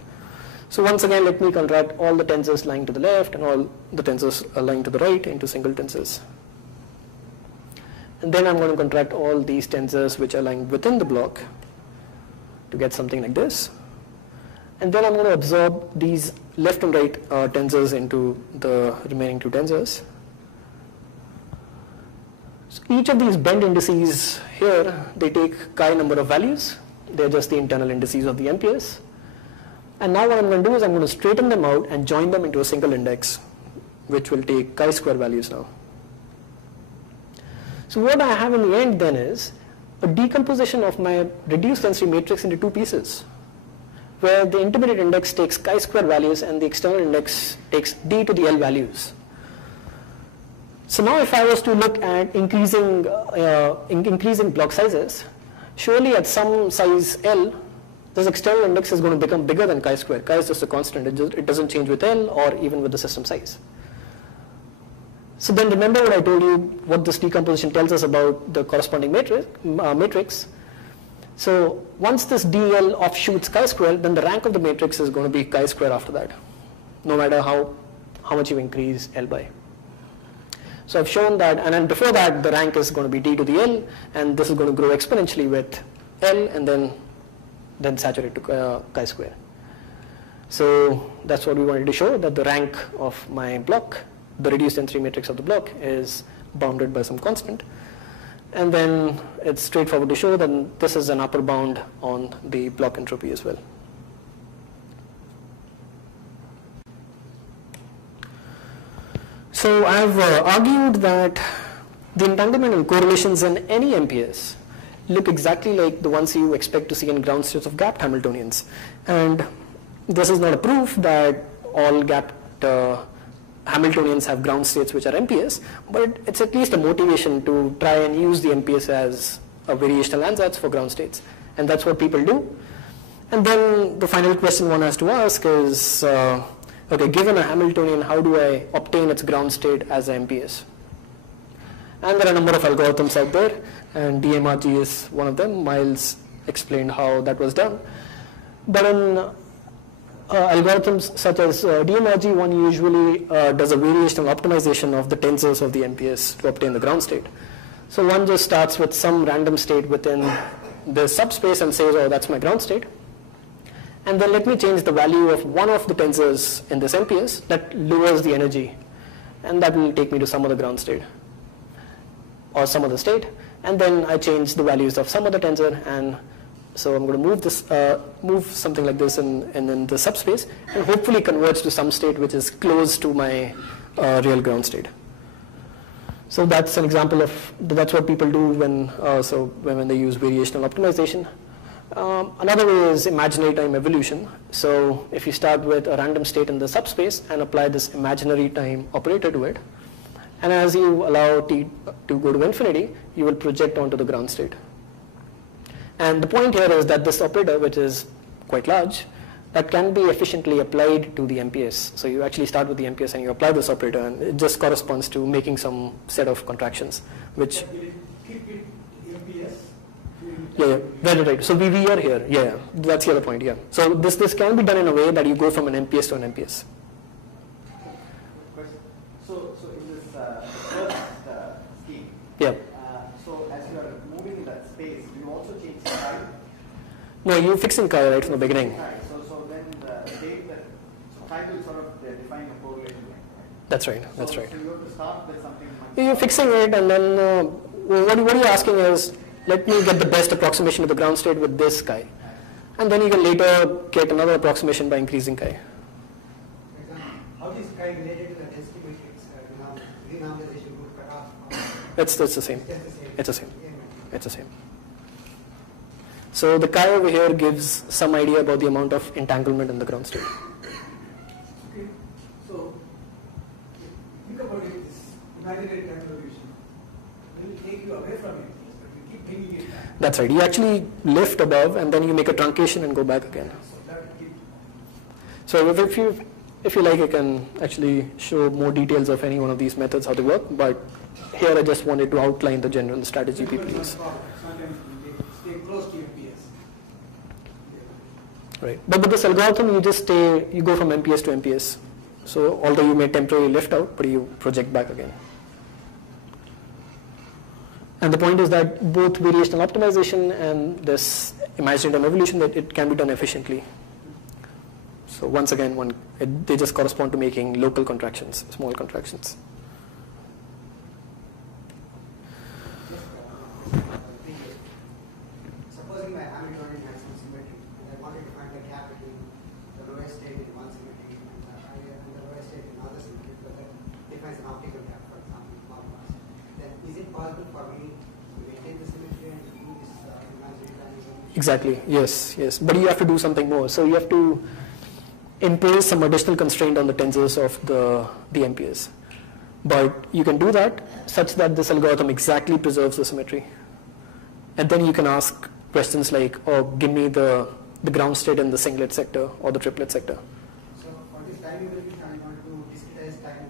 So once again, let me contract all the tensors lying to the left and all the tensors lying to the right into single tensors. And then I'm going to contract all these tensors which are lying within the block to get something like this. And then I'm going to absorb these left and right tensors into the remaining two tensors. So each of these bend indices here, they take chi number of values. They're just the internal indices of the MPS. And now what I'm going to do is I'm going to straighten them out and join them into a single index, which will take chi-square values now. So what I have in the end then is a decomposition of my reduced density matrix into two pieces, where the intermediate index takes chi-square values and the external index takes d to the L values. So now if I was to look at increasing block sizes, surely at some size L, this external index is going to become bigger than chi-square. Chi is just a constant. It doesn't change with L or even with the system size. So then remember what I told you, what this decomposition tells us about the corresponding matrix. So once this dl offshoots chi-square, then the rank of the matrix is going to be chi-square after that, no matter how much you increase L by. So I've shown that, and then before that, the rank is going to be d to the L, and this is going to grow exponentially with L, and then saturate to chi square. So that's what we wanted to show, that the rank of my block, the reduced density matrix of the block, is bounded by some constant. And then it's straightforward to show that this is an upper bound on the block entropy as well. So I've argued that the entanglement and correlations in any MPS look exactly like the ones you expect to see in ground states of gapped Hamiltonians. And this is not a proof that all gapped Hamiltonians have ground states which are MPS, but it's at least a motivation to try and use the MPS as a variational ansatz for ground states. And that's what people do. And then the final question one has to ask is, okay, given a Hamiltonian, how do I obtain its ground state as a MPS? And there are a number of algorithms out there, and DMRG is one of them. Miles explained how that was done. But in algorithms such as DMRG, one usually does a variational optimization of the tensors of the MPS to obtain the ground state. So one just starts with some random state within the subspace and says, oh, that's my ground state. And then let me change the value of one of the tensors in this MPS that lowers the energy. And that will take me to some other ground state or some other state. And then I change the values of some other tensor, and so I'm going to move this, move something like this in the subspace, and hopefully converge to some state which is close to my real ground state. So that's an example of, that's what people do when they use variational optimization. Another way is imaginary time evolution. So if you start with a random state in the subspace and apply this imaginary time operator to it, and as you allow t to go to infinity, you will project onto the ground state. And the point here is that this operator, which is quite large, that can be efficiently applied to the MPS. So you actually start with the MPS and you apply this operator, and it just corresponds to making some set of contractions, which... Keep it MPS? Yeah, right. So we are here. Yeah, that's the other point. Yeah. So this can be done in a way that you go from an MPS to an MPS. So in this first scheme, Yeah. so as you are moving in that space, you also change the time. No, you're fixing chi right from the beginning. So then the state that time will sort of define a correlation. That's right. That's right. So you have to start with something. You're fixing it, and then what you're asking is, let me get the best approximation to the ground state with this chi. And then you can later get another approximation by increasing chi. How is chi related to the density matrix? Renormalization would cut off. It's the same. It's the same. It's the same. So the chi over here gives some idea about the amount of entanglement in the ground state. Okay. So think about it, this imaginary time evolution will take you away from it, but you keep bringing it back. That's right. You actually lift above, and then you make a truncation and go back again. So that will keep. So if you like, I can actually show more details of any one of these methods, how they work, but here I just wanted to outline the general strategy people use. Sometimes stay close to MPS. Right. But with this algorithm, you go from MPS to MPS. So although you may temporarily lift out, but you project back again. And the point is that both variational optimization and this imaginary time evolution, that it can be done efficiently. So once again, they just correspond to making local contractions, small contractions. Supposing my Hamiltonian has some symmetry, and I wanted to find the gap between the lowest state in one symmetry and the lowest state in another symmetry, because that defines an optical gap, for example, small mass. Then is it possible for me to maintain the symmetry and do this imaginary time evolution? Exactly, yes. But you have to do something more. So you have to impose some additional constraint on the tensors of the MPS. But you can do that such that this algorithm exactly preserves the symmetry. And then you can ask questions like, oh, give me the ground state in the singlet sector or the triplet sector. So for this time evolution, I want to discretize time.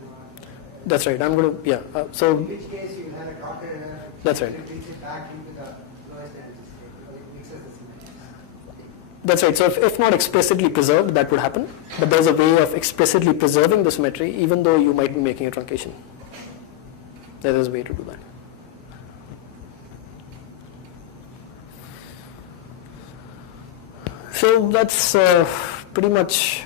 That's right. I'm going to, yeah. So In which case you will have a droplet That's right. that brings it back into the lowest energy state because it mixes the symmetries. that's right. So if not explicitly preserved, that would happen. But there's a way of explicitly preserving the symmetry, even though you might be making a truncation. There is a way to do that. So that's pretty much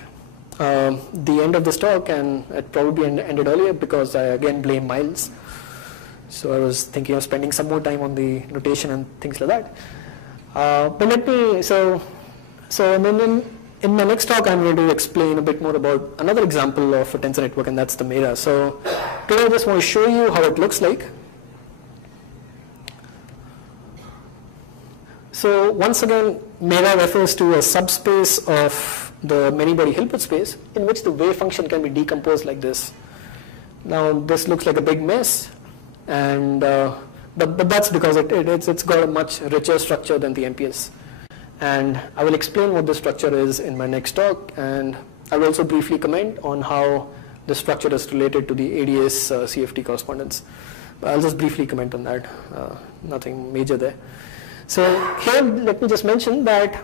the end of this talk, and it probably ended earlier because I again blame Miles. So I was thinking of spending some more time on the notation and things like that. But let me, and then in my next talk I'm going to explain a bit more about another example of a tensor network, and that's the Mera. So today I just want to show you how it looks like. So once again, Mera refers to a subspace of the many-body Hilbert space in which the wave function can be decomposed like this. Now this looks like a big mess, and but that's because it's got a much richer structure than the MPS. And I will explain what the structure is in my next talk, and I will also briefly comment on how the structure is related to the ADS CFT correspondence. But I'll just briefly comment on that, nothing major there. So here let me just mention that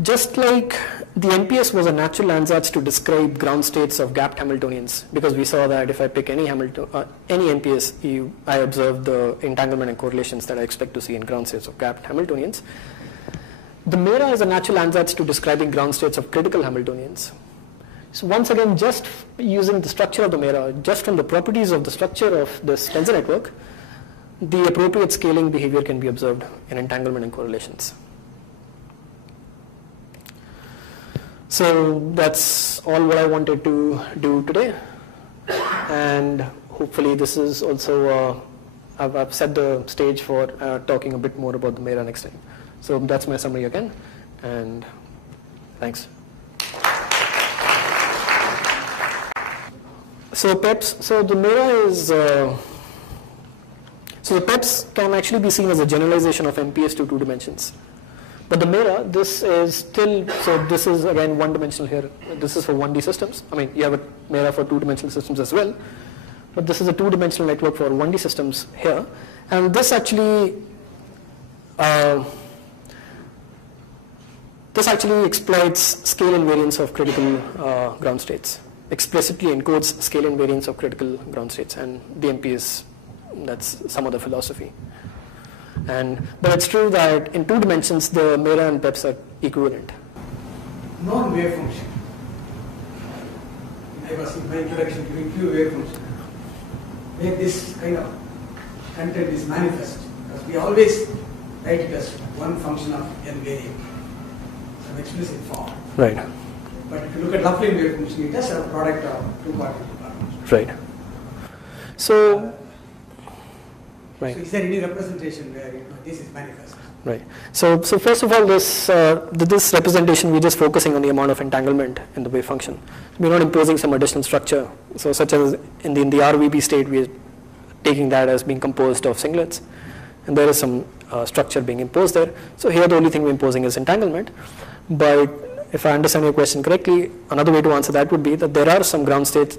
just like the MPS was a natural ansatz to describe ground states of gapped Hamiltonians, because we saw that if I pick any MPS, I observe the entanglement and correlations that I expect to see in ground states of gapped Hamiltonians. The Mera is a natural ansatz to describing ground states of critical Hamiltonians. So once again, just using the structure of the Mera, just from the properties of the structure of this tensor network, the appropriate scaling behavior can be observed in entanglement and correlations. So that's all what I wanted to do today, and hopefully this is also, I've set the stage for talking a bit more about the Mera next time. So that's my summary again, and thanks. So PEPs, so the Mera is, so the PEPs can actually be seen as a generalization of MPS to 2 dimensions. But the Mera, this is still, so this is again one-dimensional here. This is for 1D systems. I mean, you have a Mera for 2-dimensional systems as well. But this is a 2-dimensional network for 1D systems here. And this actually, exploits scale invariance of critical ground states. Explicitly encodes scale invariance of critical ground states, and the MPS, that's some of the philosophy. But it's true that in 2 dimensions, the Mera and PEPs are equivalent. Non-wave function. I was in my introduction giving few wave functions. Where this kind of content is manifest, because we always write it as one function of n variable, some explicit form. Right. But if you look at Laplace wave function, it does have a product of 2 particle particles. Right. So, right. So is there any representation where this is manifest? Right. So first of all, this representation, we're just focusing on the amount of entanglement in the wave function. We're not imposing some additional structure. So such as in the RVB state, we're taking that as being composed of singlets, and there is some structure being imposed there. So here the only thing we're imposing is entanglement. But if I understand your question correctly, another way to answer that would be that there are some ground states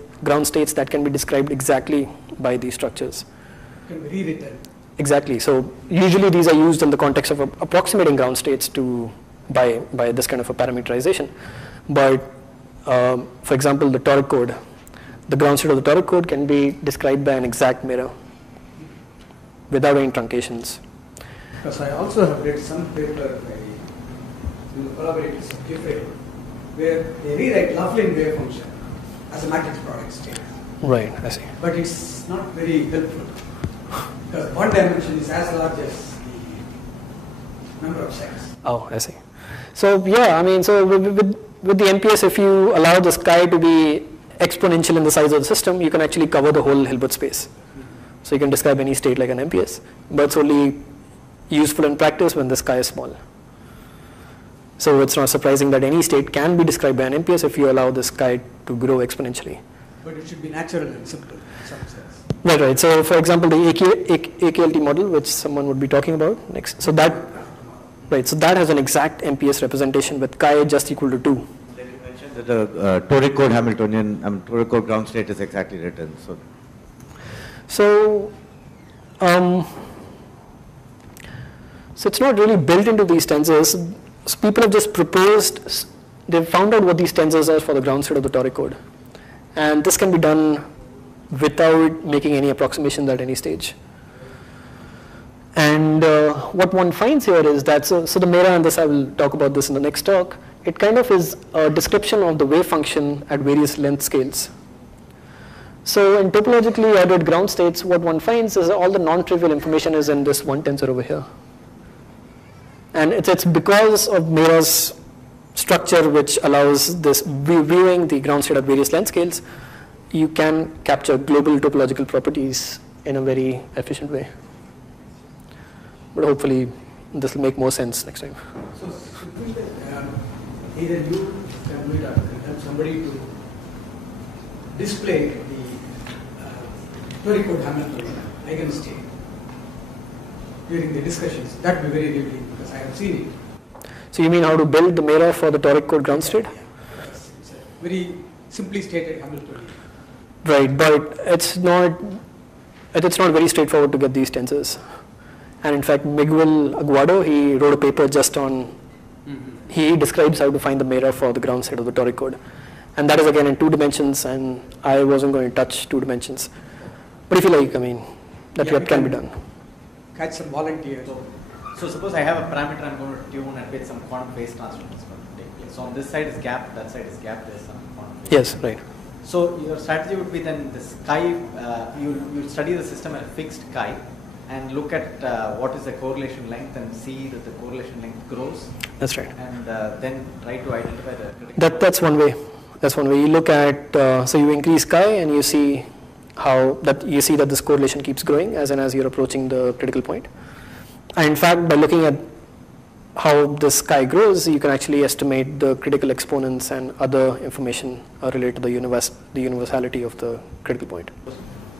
that can be described exactly by these structures. Can be rewritten. Exactly. So usually these are used in the context of approximating ground states by this kind of a parameterization. But for example, the toric code, the ground state of the toric code can be described by an exact Mera without any truncations. Because I also have read some paper by the collaborators of Giffey, where they rewrite Laplace wave function as a matrix product state. Right, I see. But it's not very helpful, because one dimension is as large as the number of sets. Oh, I see. So yeah, I mean, so with the MPS, if you allow the sky to be exponential in the size of the system, you can actually cover the whole Hilbert space. So you can describe any state like an MPS, but it's only useful in practice when the sky is small. So it's not surprising that any state can be described by an MPS if you allow the sky to grow exponentially. But it should be natural and simple in some sense. Right. So for example, the AKLT model, which someone would be talking about next. So that, right. So that has an exact MPS representation with chi just equal to 2. Then you mentioned that the toric code Hamiltonian, toric code ground state is exactly written. So it's not really built into these tensors. So people have just proposed, they've found out what these tensors are for the ground state of the toric code. And this can be done without making any approximations at any stage. And what one finds here is that, so the Mera, and this I will talk about this in the next talk, it kind of is a description of the wave function at various length scales. So in topologically ordered ground states, what one finds is all the non-trivial information is in this one tensor over here. And it's because of Mera's structure which allows this viewing the ground state at various length scales, you can capture global topological properties in a very efficient way. But hopefully this will make more sense next time. So either you can do it or can help somebody to display the Toricode Hamiltonian eigenstate during the discussions. That would be very revealing because I have seen it. So you mean how to build the Mera for the toric code ground state? Yeah. It's a very simply stated Hamiltonian. Right, but it's not very straightforward to get these tensors. And in fact, Miguel Aguado, he wrote a paper just on, he describes how to find the Mera for the ground state of the toric code. And that is again in 2 dimensions, and I wasn't going to touch 2 dimensions. But if you like, I mean, that can be done. Catch some volunteers. So suppose I have a parameter I'm going to tune and with some quantum phase transform is going to take place. So on this side is gap, that side is gap, there's some quantum phase. Yes, right. So your strategy would be then this chi, you study the system at a fixed chi and look at what is the correlation length and see that the correlation length grows. That's right. And then try to identify the critical. That's one way. That's one way. You look at, so you increase chi and you see that this correlation keeps growing as you're approaching the critical point. And in fact, by looking at how this chi grows, you can actually estimate the critical exponents and other information related to the universality of the critical point.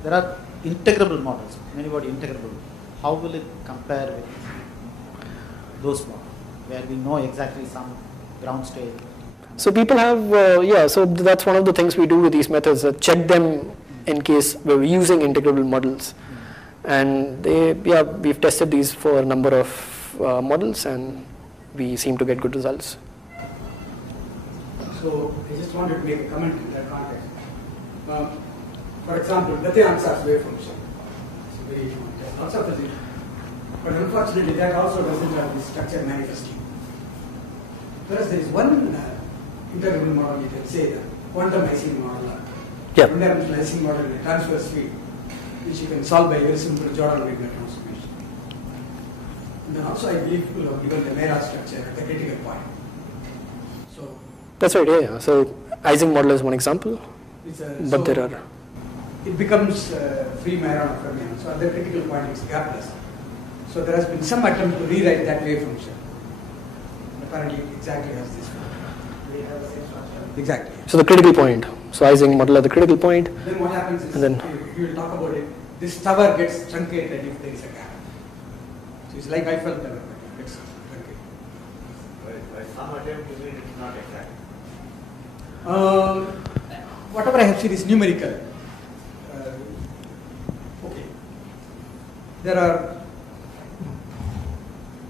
There are integrable models, many about integrable. How will it compare with those models, where we know exactly some ground state? So people have, so that's one of the things we do with these methods, check them in case we're using integrable models. And we've tested these for a number of models, and we seem to get good results. So I just wanted to make a comment in that context. For example, the ansatz wave function. It's a very also physics. But unfortunately, that also doesn't have the structure manifesting. Whereas there is one integrable model, you can say, the quantum Ising model, one-dimensional Ising model in a transverse field, which you can solve by very simple Jordan-Wigner transformation. And then also, I believe people have given the Mera structure at the critical point. So that's right. Yeah. So Ising model is one example, but there are. It becomes free Mera Fermion. So at the critical point, it's gapless. So there has been some attempt to rewrite that wave function. Apparently, it exactly has this form. Do we have the same structure? Exactly. So the critical point. So Ising model at the critical point. Then what happens is, we will talk about it, this tower gets truncated if there is a gap. So it's like Eiffel Tower, it gets truncated. By some attempt to it is not exact. Whatever I have seen is numerical. Okay. There are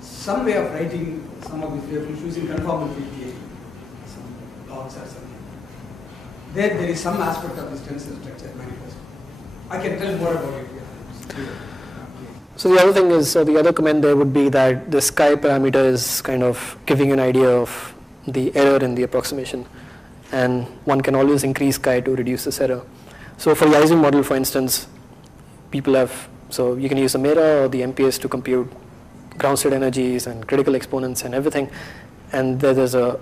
some way of writing some of these waves using conformal field, some logs or something. There is some aspect of this tensor structure manifest. I can tell more about it here. So the other thing is, the other comment there would be that this chi parameter is kind of giving you an idea of the error in the approximation, and one can always increase chi to reduce this error. So for the Ising model, for instance, people have, so you can use the Mera or the MPS to compute ground state energies and critical exponents and everything, and there's a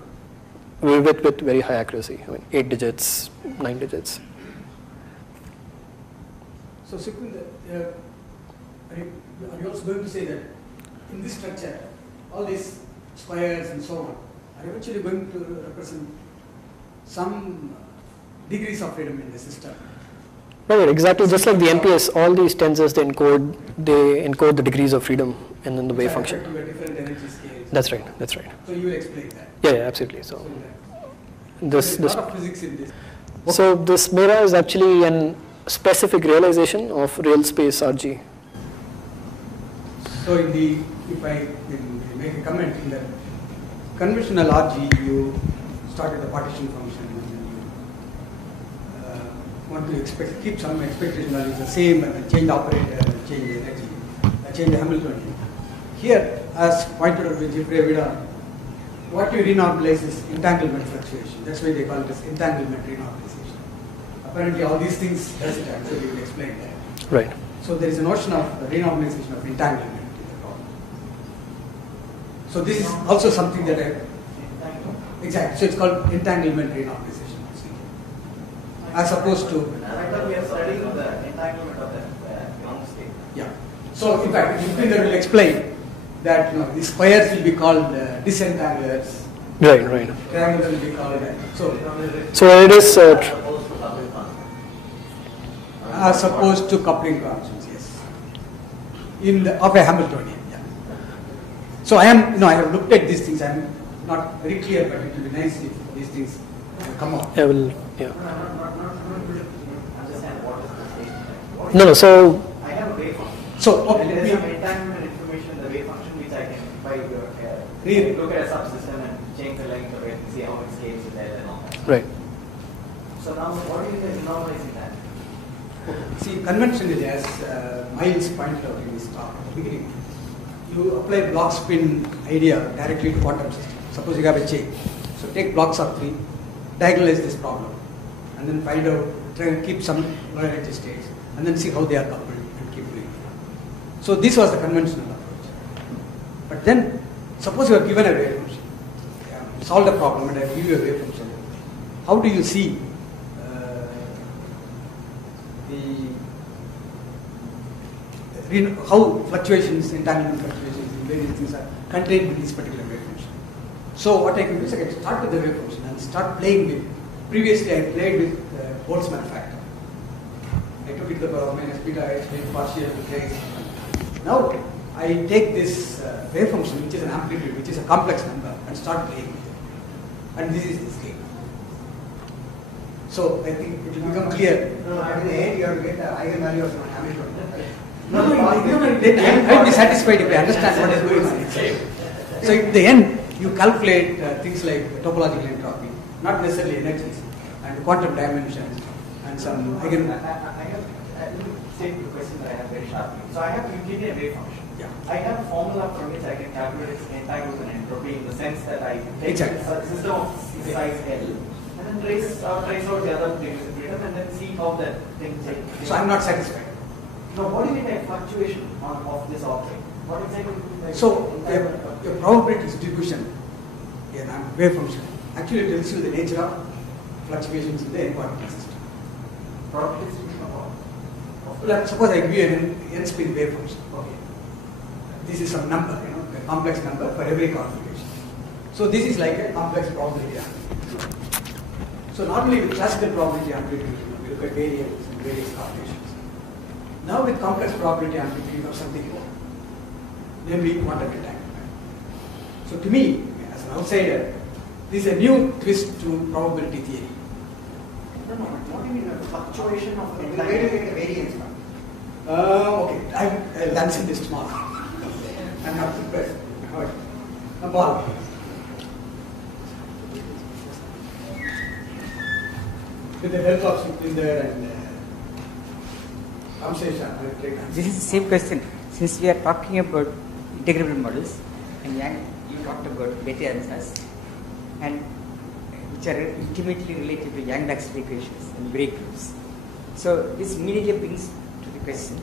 with very high accuracy, 8 digits, 9 digits. So Sikwinder, are you also going to say that in this structure, all these squares and so on are eventually going to represent some degrees of freedom in the system? Right, exactly. Just like the MPS, all these tensors they encode the degrees of freedom in the wave function. To a different energy scales. That's right. That's right. So you will explain that. Yeah, absolutely. So there's a lot of physics in this. So this Mera is actually a specific realization of real space RG. So if I make a comment in the conventional RG, you start with the partition function and then you want to keep some expectation values the same and change the operator and change the energy, change the Hamiltonian. Here, as pointed out by Jeffrey Vida, what you renormalize is entanglement fluctuation. That's why they call it as entanglement renormalization. Apparently, all these things does it, I'm sure we will explain that. Right. So there is a notion of renormalization of entanglement in the problem. So this is also something that I exactly. So it's called entanglement renormalization, as opposed to. I thought we are studying the entanglement of the ground state. Yeah. So in fact, Yupinder will explain that the squares will be called disentanglers. Right, right. Triangles will be called. So it is as opposed to coupling constants, yes. Of a Hamiltonian, yeah. So I have looked at these things. I am not very clear, but it will be nice if these things come out. I will, yeah. Understand what is the state? No, so I have a wave function. So And there is some entanglement information in the wave function which I can, by look at a subsystem and change the length of it and see how it scales with L and all that. right. So now, what is the normalizing that? see, conventionally, as Miles pointed out in his talk at the beginning, you apply block spin idea directly to quantum system. Suppose you have a chain. So take blocks of 3, diagonalize this problem, and then find out, try and keep some low energy states, and then see how they are coupled and keep doing it. So this was the conventional approach. But then, suppose you are given a wave function, solve the problem, and I give you a wave function. How do you see how fluctuations, entanglement fluctuations, in various things are contained in this particular wave function? So what I can do is I can start with the wave function and start playing with. Previously, I played with Boltzmann factor. I took it to the power minus beta h, made partial trace. Now I take this wave function, which is an amplitude, which is a complex number, and start playing with it. And this is the scale. So I think it will become clear. No, at the end you have to get the eigenvalue of Hamiltonian. I will be satisfied if I understand what is going on. So in the end, you calculate things like topological entropy, not necessarily energies, and quantum dimensions, and some eigen. I have state the question that I have very sharply. So I have Euclidean wave function. Yeah. I have a formula from which I can calculate its entanglement entropy in the sense that I take Exactly. a system of size L and then trace out the other things and then see how that thing changes. So I'm not satisfied. Now, what do you mean by fluctuation of this object? What exactly do you mean by So your probability distribution in a wave function actually tells you the nature of fluctuations in the n-particle system. probability distribution of what? Well, suppose I give you an n-spin wave function. Okay. This is some number, a complex number for every configuration. So this is like a complex probability amplitude. So normally with classical probability amplitude, we look at variables and various configurations. Now with complex probability amplitude, you have something more, namely quantum entanglement. So to me, as an outsider, this is a new twist to probability theory. No, what do you mean by fluctuation of Where do you get the variance from? Okay, I'll answer this tomorrow. I'm not prepared. All right. A ball. With the help of Supinder and Amsesha, I will take answer. This is the same question. Since we are talking about integrable models, and you talked about Bethe ansatz, and which are intimately related to Yang-Maxwell equations and break groups. So this immediately brings to the question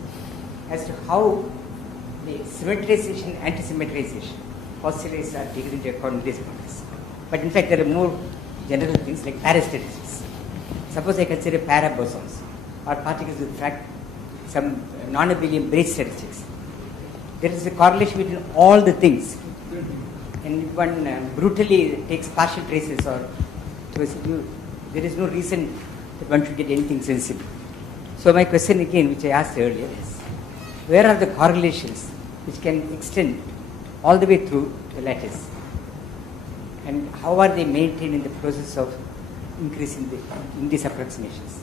as to how the symmetrization, anti-symmetrization postulates are taken into account in these models. But in fact, there are more general things like parastatistics. Suppose I consider parabosons or particles with some non-abelian braid statistics. There is a correlation between all the things, and if one brutally takes partial traces or there is no reason that one should get anything sensible. So my question again, which I asked earlier, is where are the correlations which can extend all the way through the lattice, and how are they maintained in the process of increasing in these approximations?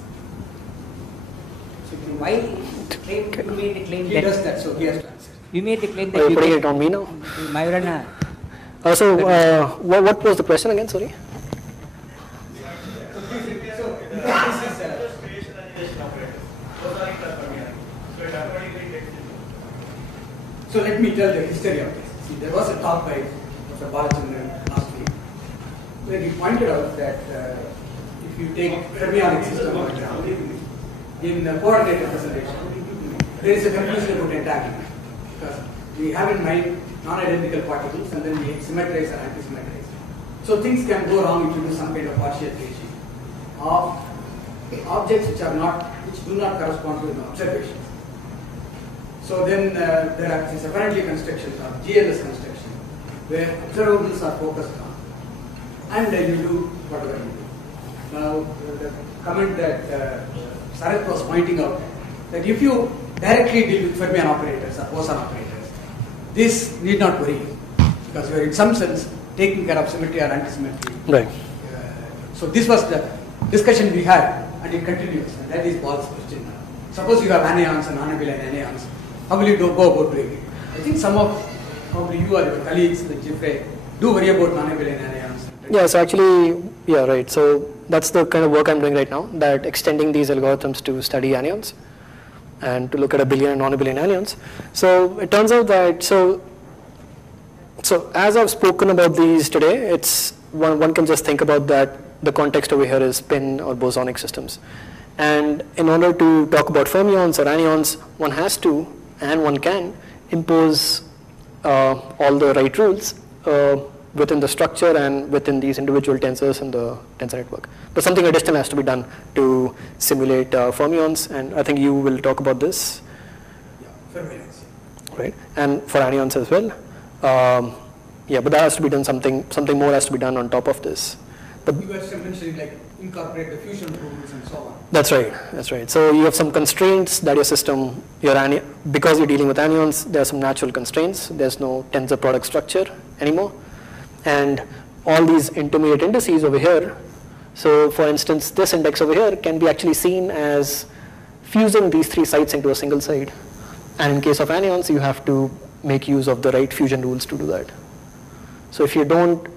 So why you made the claim He does that, so he has to answer. You made the claim Are that you you putting get it on me now? Majorana. What was the question again? Sorry. So let me tell the history of this. See, there was a talk by Dr. Balachandran last week where he pointed out that if you take fermionic system, for example, in coordinate representation, there is a confusion about entanglement because we have in mind non-identical particles and then we symmetrize and anti-symmetrize. So things can go wrong if you do some kind of partial phasing of objects which do not correspond to the observations. So then there are this apparently construction called GLS construction where observables are focused on and then you do whatever you do. Now the comment that Sarath was pointing out that if you directly deal with fermion operators or boson operators, this need not worry you because you are in some sense taking care of symmetry or antisymmetry. Right. So this was the discussion we had and it continues and that is Paul's question now. Suppose you have anions and non-abelian anions, how will you go about doing it? I think some of probably you or your colleagues like Jeffrey do worry about non-abelian anions. Yeah, so actually, yeah, right. So that's the kind of work I'm doing right now, that extending these algorithms to study anions and to look at abelian and non-abelian anions. So it turns out that, so as I've spoken about these today, it's one can just think about that the context over here is spin or bosonic systems. And in order to talk about fermions or anions, one has to and one can impose all the right rules within the structure and within these individual tensors in the tensor network. But something additional has to be done to simulate fermions, and I think you will talk about this. Yeah, fermions. Right, and for anions as well. Yeah, but that has to be done, something more has to be done on top of this. But you were mentioning like incorporate the fusion rules and so on. That's right, that's right. So you have some constraints that your system, because you're dealing with anions, there are some natural constraints. There's no tensor product structure anymore. And all these intermediate indices over here, so for instance, this index over here can be actually seen as fusing these three sites into a single site. And in case of anions, you have to make use of the right fusion rules to do that. So if you don't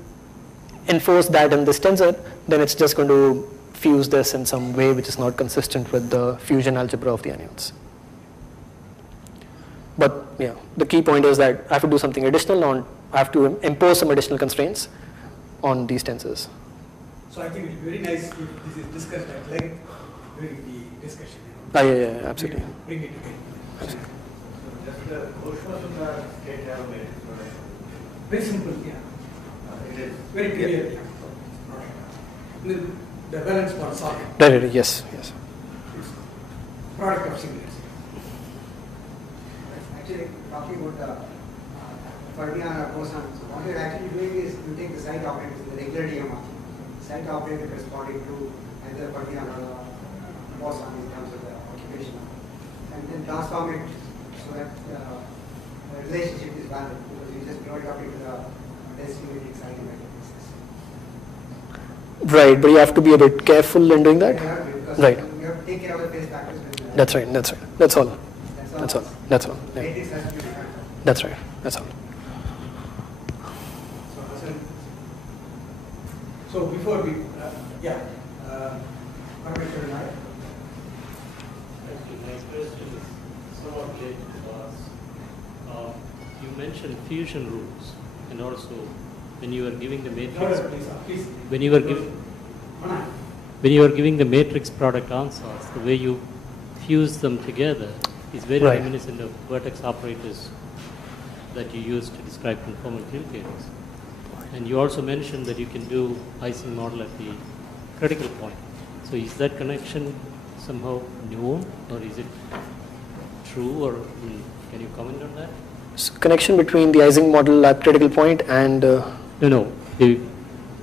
enforce that in this tensor, then it's just going to fuse this in some way which is not consistent with the fusion algebra of the anions. But yeah, the key point is that I have to do something additional I have to impose some additional constraints on these tensors. So I think it would be very nice if this is discussed at length during the discussion. Yeah, absolutely. Bring it together. So just the portion of the state have a matrix product. Very simple, yeah. It is Very clear. Yeah. The balance for solid. Right, yes. It's product of singlets. Actually, talking about the fermion or boson, so what you're actually doing is you take the site operators in the regular diagram, site operator corresponding to either fermion or boson in terms of the occupation, and then transform it so that the relationship is valid because you just plot it up into the density matrix eigenvalue basis. Right, but you have to be a bit careful in doing that. Right. You have to take care of the phase factors. That's right. That's all. Yeah. Matrix has to be defined. That's right. That's all. So before we, Parmeshwar and I. Actually, my question is somewhat related to us. You mentioned fusion rules, and also when you were giving the matrix, when you were giving the matrix product ansatz, the way you fuse them together is very right. reminiscent of vertex operators that you use to describe conformal Correlators. And you also mentioned that you can do Ising model at the critical point. So is that connection somehow known, or is it true, or can you comment on that? So connection between the Ising model at critical point and No.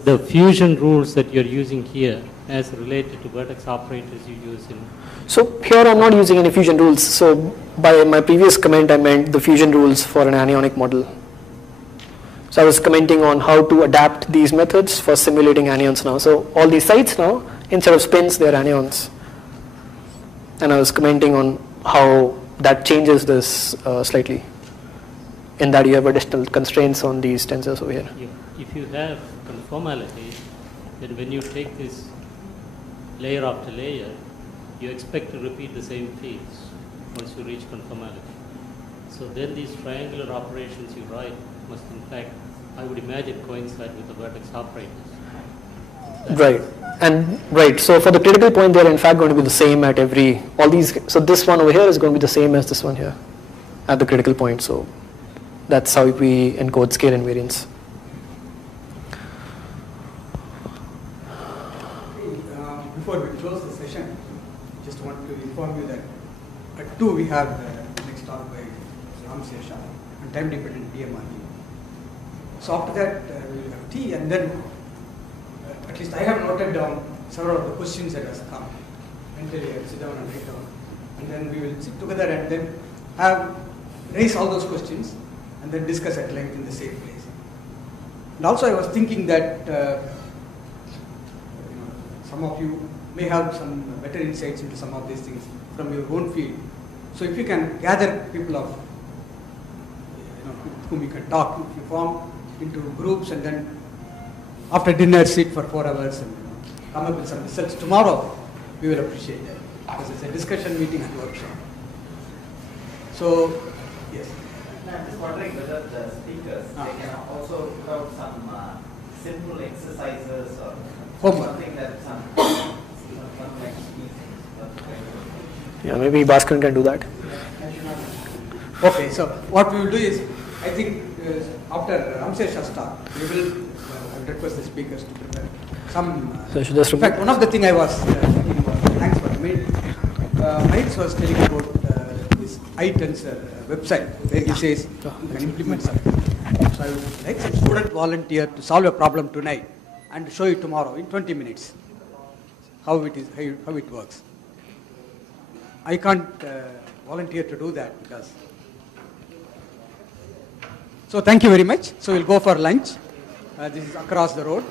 The fusion rules that you're using here as related to vertex operators you use in. So here I'm not using any fusion rules. So by my previous comment, I meant the fusion rules for an anionic model. So I was commenting on how to adapt these methods for simulating anions now. So all these sites now, instead of spins, they're anions. And I was commenting on how that changes this slightly, in that you have additional constraints on these tensors over here. If you have conformality, then when you take this layer after layer, you expect to repeat the same fields once you reach conformality. So then these triangular operations you write must in fact, I would imagine, coincide with the vertex operators. Right. And right, so for the critical point, they're in fact going to be the same at all these. So this one over here is going to be the same as this one here at the critical point. So that's how we encode scale invariance. Before we close the session, just want to inform you that at 2 we have the next talk by Ramsesha on time-dependent DMRE. So after that we will have tea, and then at least I have noted down several of the questions that has come. Mentally I will sit down and write down, and then we will sit together and then raise all those questions and then discuss at length in the same place. And also I was thinking that some of you may have some better insights into some of these things from your own field. So if you can gather people of with whom you can talk, if you form into groups and then after dinner sit for 4 hours and come up with some results tomorrow, we will appreciate that because it's a discussion meeting and workshop. So yes. I'm just wondering whether the speakers they can also put out some simple exercises or homework. Something that Yeah, maybe Bhaskaran can do that. Okay, so what we will do is, I think after Ramsesha's talk, we will request the speakers to prepare some. So I should just in fact, one of the things I was thinking was, thanks for reminding. Mahesh was telling about this Tensor website where he says you can implement something. So I would like some student volunteer to solve a problem tonight and show it tomorrow in 20 minutes. How it works. I can't volunteer to do that because. So thank you very much. So we'll go for lunch. This is across the road.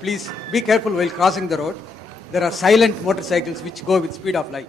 Please be careful while crossing the road. There are silent motorcycles which go with speed of light.